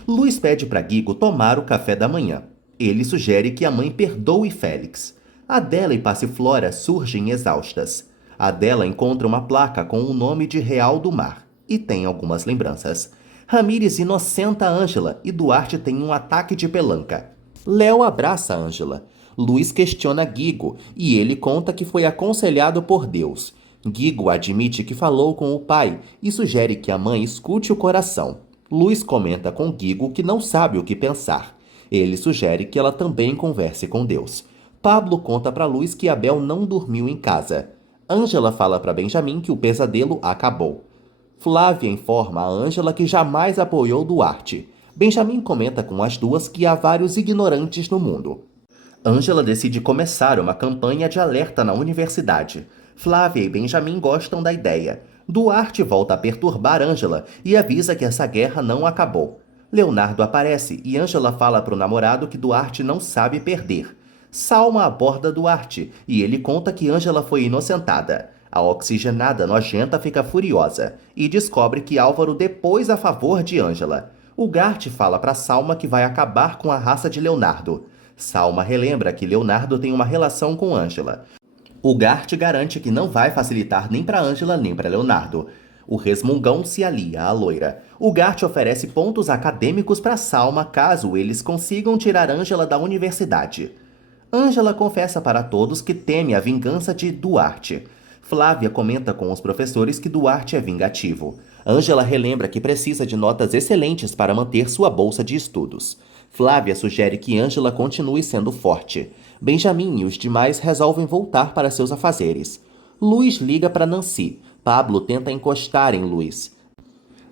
Luz pede para Guigo tomar o café da manhã. Ele sugere que a mãe perdoe Félix. Adela e Passiflora surgem exaustas. Adela encontra uma placa com o nome de Real do Mar e tem algumas lembranças. Ramírez inocenta Ângela e Duarte tem um ataque de pelanca. Léo abraça Ângela. Luz questiona Guigo e ele conta que foi aconselhado por Deus. Guigo admite que falou com o pai e sugere que a mãe escute o coração. Luz comenta com Guigo que não sabe o que pensar. Ele sugere que ela também converse com Deus. Pablo conta para Luz que Abel não dormiu em casa. Ângela fala para Benjamin que o pesadelo acabou. Flávia informa a Ângela que jamais apoiou Duarte. Benjamin comenta com as duas que há vários ignorantes no mundo. Ângela decide começar uma campanha de alerta na universidade. Flávia e Benjamin gostam da ideia. Duarte volta a perturbar Ângela e avisa que essa guerra não acabou. Leonardo aparece e Ângela fala para o namorado que Duarte não sabe perder. Salma aborda Duarte e ele conta que Ângela foi inocentada. A Oxigenada nojenta fica furiosa e descobre que Álvaro depôs a favor de Ângela. O Gart fala para Salma que vai acabar com a raça de Leonardo. Salma relembra que Leonardo tem uma relação com Ângela. O Gart garante que não vai facilitar nem para Ângela nem para Leonardo. O resmungão se alia à loira. O Gart oferece pontos acadêmicos para Salma caso eles consigam tirar Ângela da universidade. Ângela confessa para todos que teme a vingança de Duarte. Flávia comenta com os professores que Duarte é vingativo. Ângela relembra que precisa de notas excelentes para manter sua bolsa de estudos. Flávia sugere que Ângela continue sendo forte. Benjamin e os demais resolvem voltar para seus afazeres. Luz liga para Nancy. Pablo tenta encostar em Luz.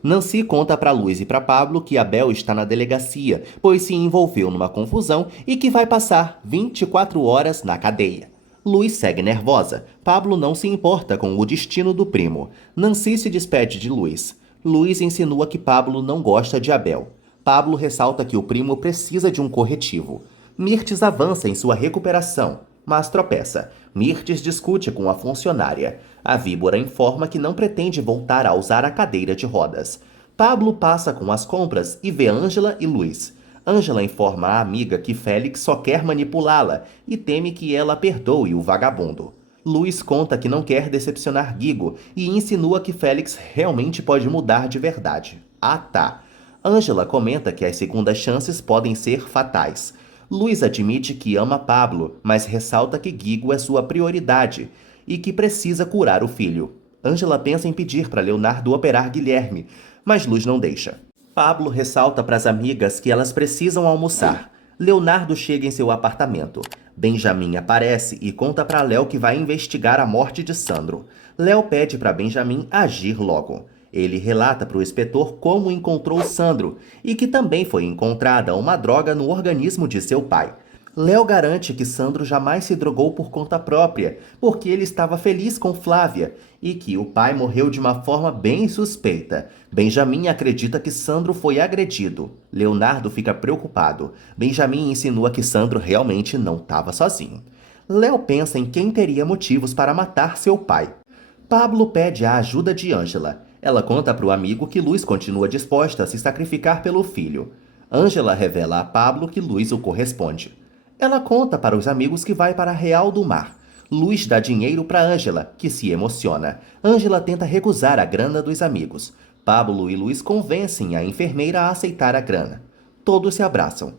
Nancy conta para Luz e para Pablo que Abel está na delegacia, pois se envolveu numa confusão e que vai passar 24 horas na cadeia. Luz segue nervosa. Pablo não se importa com o destino do primo. Nancy se despede de Luz. Luz insinua que Pablo não gosta de Abel. Pablo ressalta que o primo precisa de um corretivo. Mirtes avança em sua recuperação, mas tropeça. Mirtes discute com a funcionária. A víbora informa que não pretende voltar a usar a cadeira de rodas. Pablo passa com as compras e vê Ângela e Luz. Ângela informa a amiga que Félix só quer manipulá-la e teme que ela perdoe o vagabundo. Luz conta que não quer decepcionar Guigo e insinua que Félix realmente pode mudar de verdade. Ah tá! Ângela comenta que as segundas chances podem ser fatais. Luiz admite que ama Pablo, mas ressalta que Guigo é sua prioridade e que precisa curar o filho. Ângela pensa em pedir para Leonardo operar Guilherme, mas Luz não deixa. Pablo ressalta para as amigas que elas precisam almoçar. Leonardo chega em seu apartamento. Benjamin aparece e conta para Léo que vai investigar a morte de Sandro. Léo pede para Benjamin agir logo. Ele relata para o inspetor como encontrou Sandro e que também foi encontrada uma droga no organismo de seu pai. Léo garante que Sandro jamais se drogou por conta própria, porque ele estava feliz com Flávia e que o pai morreu de uma forma bem suspeita. Benjamin acredita que Sandro foi agredido. Leonardo fica preocupado. Benjamin insinua que Sandro realmente não estava sozinho. Léo pensa em quem teria motivos para matar seu pai. Pablo pede a ajuda de Ângela. Ela conta para o amigo que Luz continua disposta a se sacrificar pelo filho. Ângela revela a Pablo que Luz o corresponde. Ela conta para os amigos que vai para Real do Mar. Luz dá dinheiro para Ângela, que se emociona. Ângela tenta recusar a grana dos amigos. Pablo e Luz convencem a enfermeira a aceitar a grana. Todos se abraçam.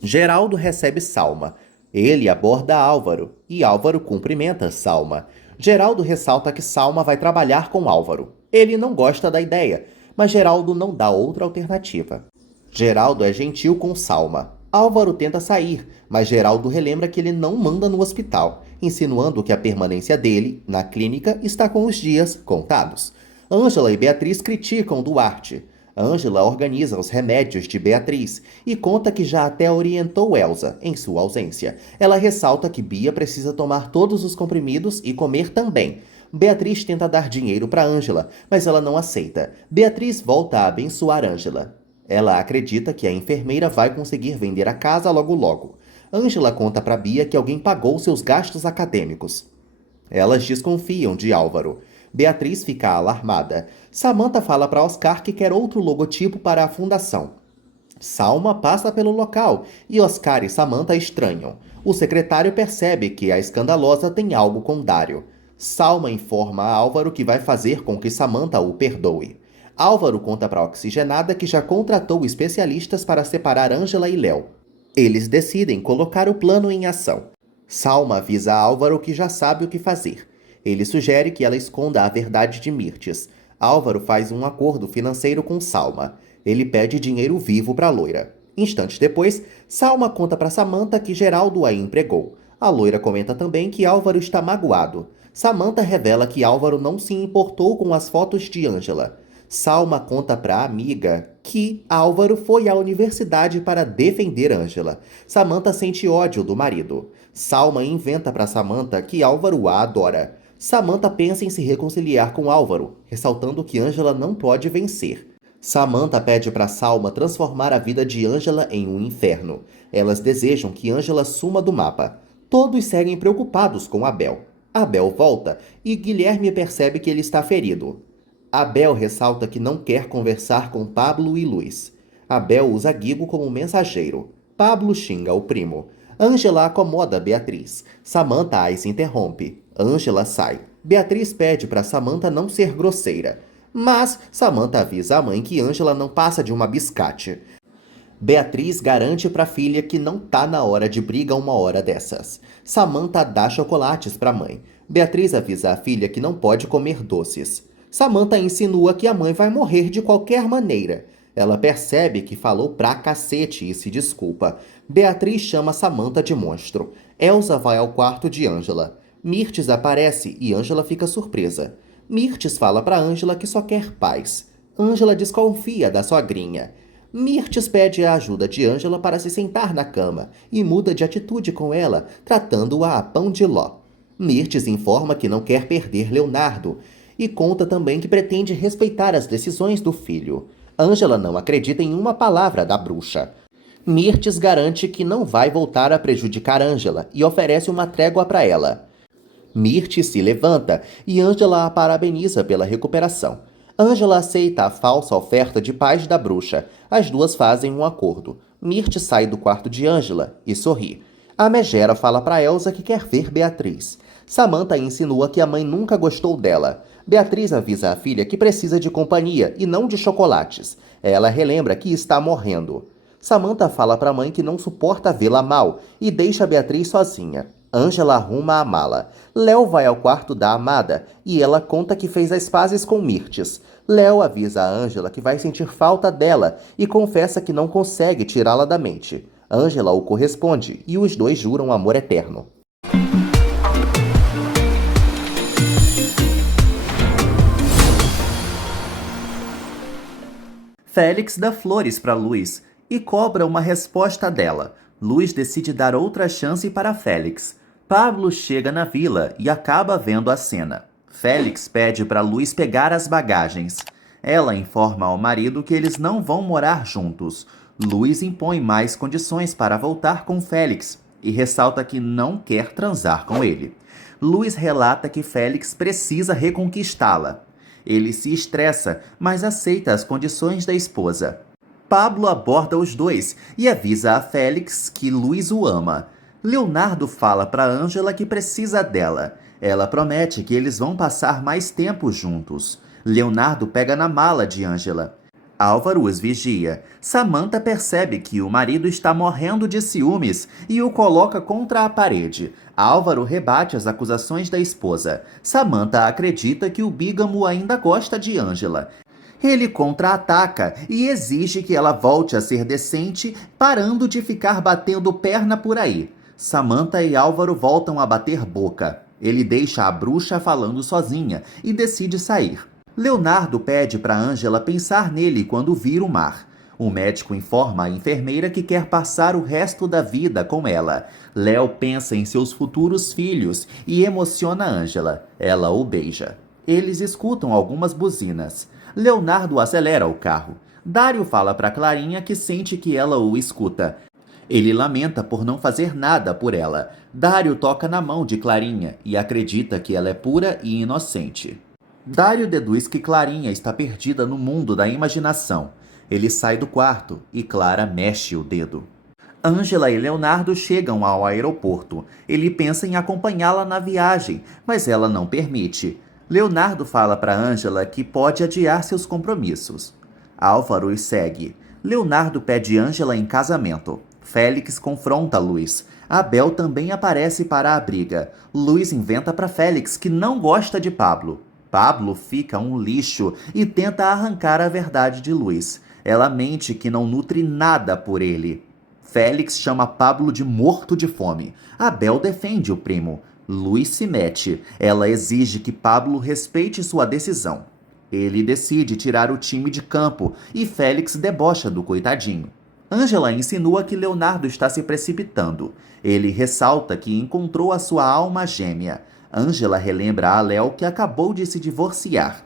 Geraldo recebe Salma. Ele aborda Álvaro e Álvaro cumprimenta Salma. Geraldo ressalta que Salma vai trabalhar com Álvaro. Ele não gosta da ideia, mas Geraldo não dá outra alternativa. Geraldo é gentil com Salma. Álvaro tenta sair, mas Geraldo relembra que ele não manda no hospital, insinuando que a permanência dele na clínica está com os dias contados. Ângela e Beatriz criticam Duarte. Ângela organiza os remédios de Beatriz e conta que já até orientou Elsa em sua ausência. Ela ressalta que Bia precisa tomar todos os comprimidos e comer também. Beatriz tenta dar dinheiro para Ângela, mas ela não aceita. Beatriz volta a abençoar Ângela. Ela acredita que a enfermeira vai conseguir vender a casa logo logo. Ângela conta para Bia que alguém pagou seus gastos acadêmicos. Elas desconfiam de Álvaro. Beatriz fica alarmada. Samantha fala para Oscar que quer outro logotipo para a fundação. Salma passa pelo local e Oscar e Samantha estranham. O secretário percebe que a escandalosa tem algo com Dário. Salma informa a Álvaro que vai fazer com que Samantha o perdoe. Álvaro conta para a Oxigenada que já contratou especialistas para separar Ângela e Léo. Eles decidem colocar o plano em ação. Salma avisa a Álvaro que já sabe o que fazer. Ele sugere que ela esconda a verdade de Mirtes. Álvaro faz um acordo financeiro com Salma. Ele pede dinheiro vivo para a loira. Instantes depois, Salma conta para Samantha que Geraldo a empregou. A loira comenta também que Álvaro está magoado. Samantha revela que Álvaro não se importou com as fotos de Ângela. Salma conta para a amiga que Álvaro foi à universidade para defender Ângela. Samantha sente ódio do marido. Salma inventa para Samantha que Álvaro a adora. Samantha pensa em se reconciliar com Álvaro, ressaltando que Ângela não pode vencer. Samantha pede para Salma transformar a vida de Ângela em um inferno. Elas desejam que Ângela suma do mapa. Todos seguem preocupados com Abel. Abel volta e Guilherme percebe que ele está ferido. Abel ressalta que não quer conversar com Pablo e Luz. Abel usa Guigo como mensageiro. Pablo xinga o primo. Ângela acomoda Beatriz. Samantha as interrompe. Ângela sai. Beatriz pede para Samantha não ser grosseira. Mas Samantha avisa a mãe que Ângela não passa de uma biscate. Beatriz garante para a filha que não tá na hora de briga uma hora dessas. Samantha dá chocolates para a mãe. Beatriz avisa a filha que não pode comer doces. Samantha insinua que a mãe vai morrer de qualquer maneira. Ela percebe que falou pra cacete e se desculpa. Beatriz chama Samantha de monstro. Elsa vai ao quarto de Ângela. Mirtes aparece e Ângela fica surpresa. Mirtes fala pra Ângela que só quer paz. Ângela desconfia da sogrinha. Mirtes pede a ajuda de Ângela para se sentar na cama e muda de atitude com ela, tratando-a a pão de ló. Mirtes informa que não quer perder Leonardo e conta também que pretende respeitar as decisões do filho. Ângela não acredita em uma palavra da bruxa. Mirtes garante que não vai voltar a prejudicar Ângela e oferece uma trégua para ela. Mirtes se levanta e Ângela a parabeniza pela recuperação. Ângela aceita a falsa oferta de paz da bruxa. As duas fazem um acordo. Mirtes sai do quarto de Ângela e sorri. A megera fala para Elsa que quer ver Beatriz. Samantha insinua que a mãe nunca gostou dela. Beatriz avisa a filha que precisa de companhia e não de chocolates. Ela relembra que está morrendo. Samantha fala para a mãe que não suporta vê-la mal e deixa Beatriz sozinha. Angela arruma a mala. Léo vai ao quarto da amada e ela conta que fez as pazes com Mirtes. Léo avisa a Angela que vai sentir falta dela e confessa que não consegue tirá-la da mente. Angela o corresponde e os dois juram amor eterno. Félix dá flores para Luz e cobra uma resposta dela. Luz decide dar outra chance para Félix. Pablo chega na vila e acaba vendo a cena. Félix pede para Luz pegar as bagagens. Ela informa ao marido que eles não vão morar juntos. Luz impõe mais condições para voltar com Félix e ressalta que não quer transar com ele. Luz relata que Félix precisa reconquistá-la. Ele se estressa, mas aceita as condições da esposa. Pablo aborda os dois e avisa a Félix que Luz o ama. Leonardo fala para Angela que precisa dela. Ela promete que eles vão passar mais tempo juntos. Leonardo pega na mala de Angela. Álvaro os vigia. Samantha percebe que o marido está morrendo de ciúmes e o coloca contra a parede. Álvaro rebate as acusações da esposa. Samantha acredita que o bígamo ainda gosta de Angela. Ele contra-ataca e exige que ela volte a ser decente, parando de ficar batendo perna por aí. Samantha e Álvaro voltam a bater boca. Ele deixa a bruxa falando sozinha e decide sair. Leonardo pede para Angela pensar nele quando vir o mar. O médico informa a enfermeira que quer passar o resto da vida com ela. Léo pensa em seus futuros filhos e emociona Angela. Ela o beija. Eles escutam algumas buzinas. Leonardo acelera o carro. Dário fala para Clarinha que sente que ela o escuta. Ele lamenta por não fazer nada por ela. Dário toca na mão de Clarinha e acredita que ela é pura e inocente. Dário deduz que Clarinha está perdida no mundo da imaginação. Ele sai do quarto e Clara mexe o dedo. Angela e Leonardo chegam ao aeroporto. Ele pensa em acompanhá-la na viagem, mas ela não permite. Leonardo fala para Angela que pode adiar seus compromissos. Álvaro os segue. Leonardo pede Angela em casamento. Félix confronta Luz. Abel também aparece para a briga. Luz inventa para Félix que não gosta de Pablo. Pablo fica um lixo e tenta arrancar a verdade de Luz. Ela mente que não nutre nada por ele. Félix chama Pablo de morto de fome. Abel defende o primo. Luz se mete. Ela exige que Pablo respeite sua decisão. Ele decide tirar o time de campo e Félix debocha do coitadinho. Angela insinua que Leonardo está se precipitando. Ele ressalta que encontrou a sua alma gêmea. Angela relembra a Léo que acabou de se divorciar.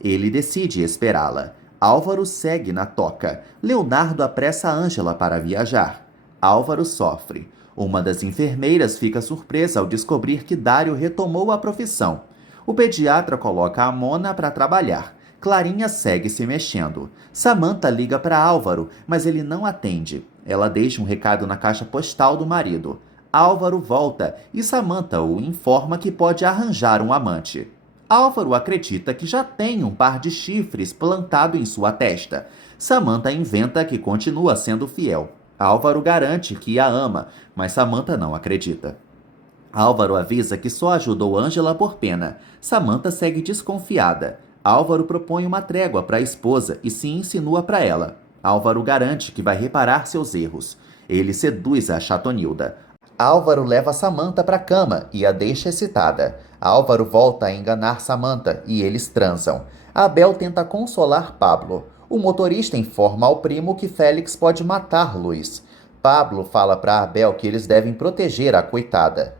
Ele decide esperá-la. Álvaro segue na toca. Leonardo apressa Angela para viajar. Álvaro sofre. Uma das enfermeiras fica surpresa ao descobrir que Dário retomou a profissão. O pediatra coloca a Mona para trabalhar. Clarinha segue se mexendo. Samantha liga para Álvaro, mas ele não atende. Ela deixa um recado na caixa postal do marido. Álvaro volta e Samantha o informa que pode arranjar um amante. Álvaro acredita que já tem um par de chifres plantado em sua testa. Samantha inventa que continua sendo fiel. Álvaro garante que a ama, mas Samantha não acredita. Álvaro avisa que só ajudou Angela por pena. Samantha segue desconfiada. Álvaro propõe uma trégua para a esposa e se insinua para ela. Álvaro garante que vai reparar seus erros. Ele seduz a Chatonilda. Álvaro leva Samantha para a cama e a deixa excitada. Álvaro volta a enganar Samantha e eles transam. Abel tenta consolar Pablo. O motorista informa ao primo que Félix pode matar Luz. Pablo fala para Abel que eles devem proteger a coitada.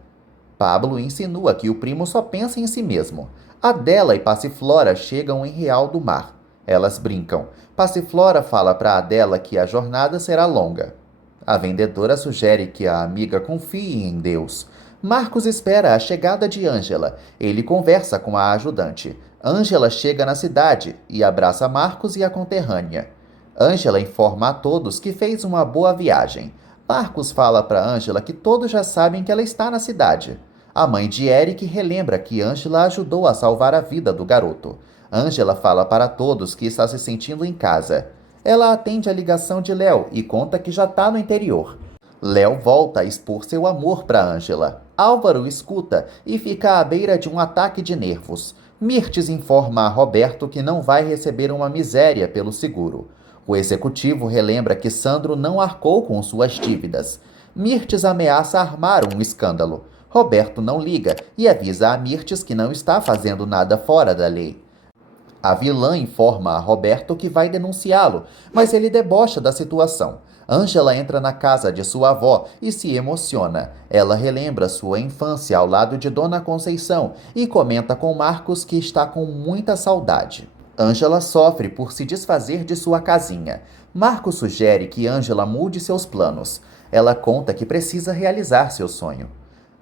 Pablo insinua que o primo só pensa em si mesmo. Adela e Passiflora chegam em Real do Mar. Elas brincam. Passiflora fala para Adela que a jornada será longa. A vendedora sugere que a amiga confie em Deus. Marcos espera a chegada de Angela. Ele conversa com a ajudante. Angela chega na cidade e abraça Marcos e a conterrânea. Angela informa a todos que fez uma boa viagem. Marcos fala para Angela que todos já sabem que ela está na cidade. A mãe de Eric relembra que Angela ajudou a salvar a vida do garoto. Angela fala para todos que está se sentindo em casa. Ela atende a ligação de Léo e conta que já está no interior. Léo volta a expor seu amor para Angela. Álvaro escuta e fica à beira de um ataque de nervos. Mirtes informa a Roberto que não vai receber uma miséria pelo seguro. O executivo relembra que Sandro não arcou com suas dívidas. Mirtes ameaça armar um escândalo. Roberto não liga e avisa a Mirtes que não está fazendo nada fora da lei. A vilã informa a Roberto que vai denunciá-lo, mas ele debocha da situação. Angela entra na casa de sua avó e se emociona. Ela relembra sua infância ao lado de Dona Conceição e comenta com Marcos que está com muita saudade. Angela sofre por se desfazer de sua casinha. Marcos sugere que Angela mude seus planos. Ela conta que precisa realizar seu sonho.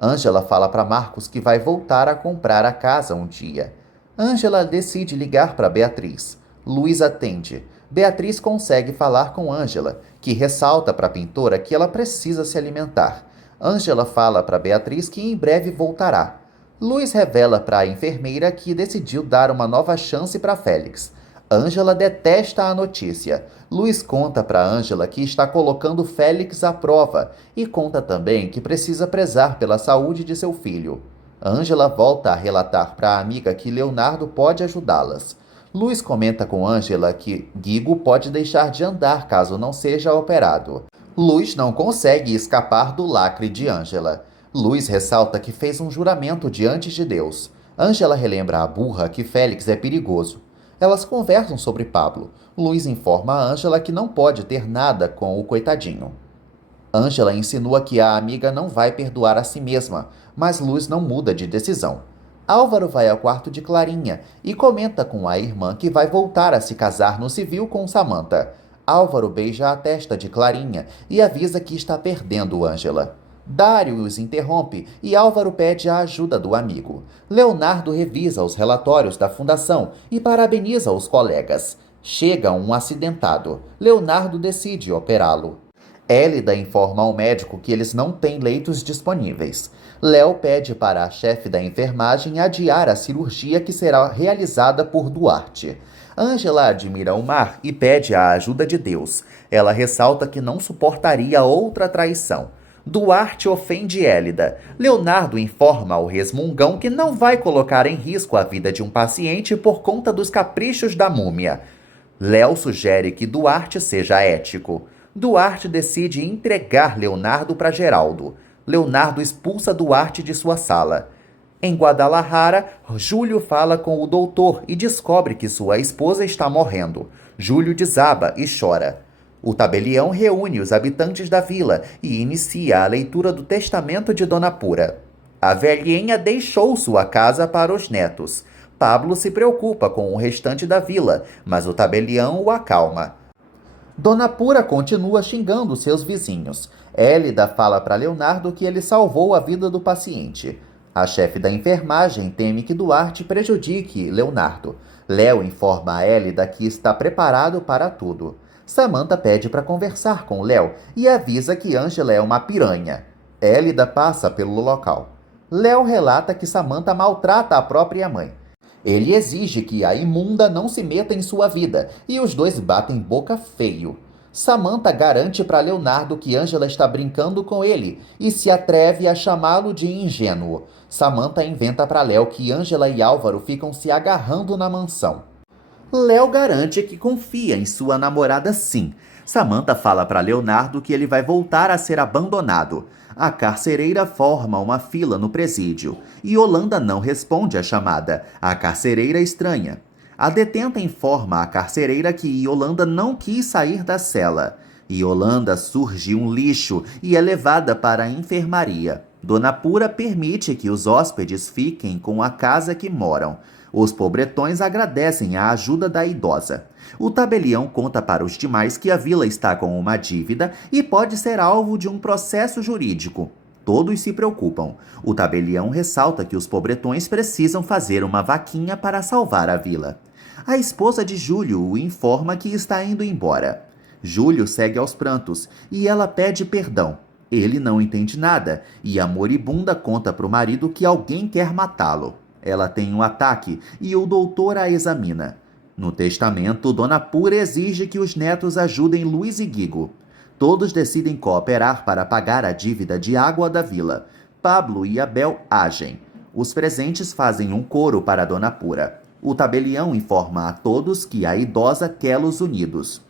Angela fala para Marcos que vai voltar a comprar a casa um dia. Angela decide ligar para Beatriz. Luiz atende. Beatriz consegue falar com Angela, que ressalta para a pintora que ela precisa se alimentar. Angela fala para Beatriz que em breve voltará. Luiz revela para a enfermeira que decidiu dar uma nova chance para Félix. Angela detesta a notícia. Luiz conta para Angela que está colocando Félix à prova e conta também que precisa prezar pela saúde de seu filho. Angela volta a relatar para a amiga que Leonardo pode ajudá-las. Luiz comenta com Angela que Guigo pode deixar de andar caso não seja operado. Luiz não consegue escapar do lacre de Angela. Luiz ressalta que fez um juramento diante de Deus. Angela relembra a burra que Félix é perigoso. Elas conversam sobre Pablo. Luiz informa a Angela que não pode ter nada com o coitadinho. Angela insinua que a amiga não vai perdoar a si mesma, mas Luiz não muda de decisão. Álvaro vai ao quarto de Clarinha e comenta com a irmã que vai voltar a se casar no civil com Samantha. Álvaro beija a testa de Clarinha e avisa que está perdendo Angela. Dário os interrompe e Álvaro pede a ajuda do amigo. Leonardo revisa os relatórios da fundação e parabeniza os colegas. Chega um acidentado. Leonardo decide operá-lo. Hélida informa ao médico que eles não têm leitos disponíveis. Léo pede para a chefe da enfermagem adiar a cirurgia que será realizada por Duarte. Angela admira o mar e pede a ajuda de Deus. Ela ressalta que não suportaria outra traição. Duarte ofende Hélida. Leonardo informa ao resmungão que não vai colocar em risco a vida de um paciente por conta dos caprichos da múmia. Léo sugere que Duarte seja ético. Duarte decide entregar Leonardo para Geraldo. Leonardo expulsa Duarte de sua sala. Em Guadalajara, Júlio fala com o doutor e descobre que sua esposa está morrendo. Júlio desaba e chora. O tabelião reúne os habitantes da vila e inicia a leitura do testamento de Dona Pura. A velhinha deixou sua casa para os netos. Pablo se preocupa com o restante da vila, mas o tabelião o acalma. Dona Pura continua xingando seus vizinhos. Hélida fala para Leonardo que ele salvou a vida do paciente. A chefe da enfermagem teme que Duarte prejudique Leonardo. Léo informa a Hélida que está preparado para tudo. Samantha pede para conversar com Léo e avisa que Angela é uma piranha. Hélida passa pelo local. Léo relata que Samantha maltrata a própria mãe. Ele exige que a imunda não se meta em sua vida e os dois batem boca feio. Samantha garante para Leonardo que Angela está brincando com ele e se atreve a chamá-lo de ingênuo. Samantha inventa para Léo que Angela e Álvaro ficam se agarrando na mansão. Léo garante que confia em sua namorada sim. Samantha fala para Leonardo que ele vai voltar a ser abandonado. A carcereira forma uma fila no presídio e Yolanda não responde à chamada. A carcereira estranha. A detenta informa a carcereira que Yolanda não quis sair da cela. Yolanda surge um lixo e é levada para a enfermaria. Dona Pura permite que os hóspedes fiquem com a casa que moram. Os pobretões agradecem a ajuda da idosa. O tabelião conta para os demais que a vila está com uma dívida e pode ser alvo de um processo jurídico. Todos se preocupam. O tabelião ressalta que os pobretões precisam fazer uma vaquinha para salvar a vila. A esposa de Júlio o informa que está indo embora. Júlio segue aos prantos e ela pede perdão. Ele não entende nada e a moribunda conta para o marido que alguém quer matá-lo. Ela tem um ataque e o doutor a examina. No testamento, Dona Pura exige que os netos ajudem Luiz e Guigo. Todos decidem cooperar para pagar a dívida de água da vila. Pablo e Abel agem. Os presentes fazem um coro para Dona Pura. O tabelião informa a todos que a idosa quer-los unidos.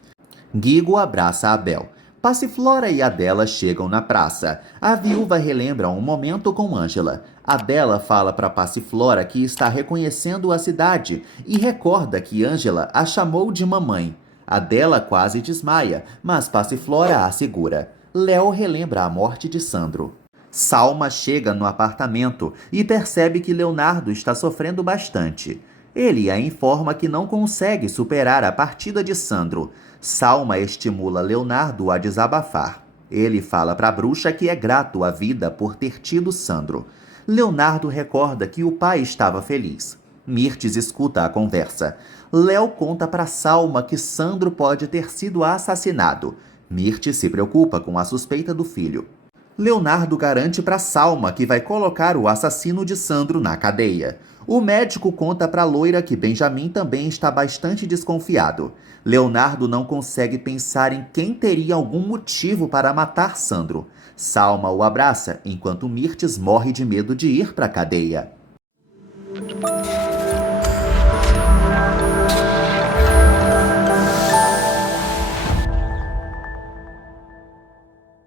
Guigo abraça Abel. Passiflora e Adela chegam na praça. A viúva relembra um momento com Ângela. Adela fala para Passiflora que está reconhecendo a cidade e recorda que Ângela a chamou de mamãe. Adela quase desmaia, mas Passiflora a segura. Léo relembra a morte de Sandro. Salma chega no apartamento e percebe que Leonardo está sofrendo bastante. Ele a informa que não consegue superar a partida de Sandro. Salma estimula Leonardo a desabafar. Ele fala para a bruxa que é grato à vida por ter tido Sandro. Leonardo recorda que o pai estava feliz. Mirtes escuta a conversa. Léo conta para Salma que Sandro pode ter sido assassinado. Mirtes se preocupa com a suspeita do filho. Leonardo garante para Salma que vai colocar o assassino de Sandro na cadeia. O médico conta para a loira que Benjamin também está bastante desconfiado. Leonardo não consegue pensar em quem teria algum motivo para matar Sandro. Salma o abraça, enquanto Mirtes morre de medo de ir para a cadeia.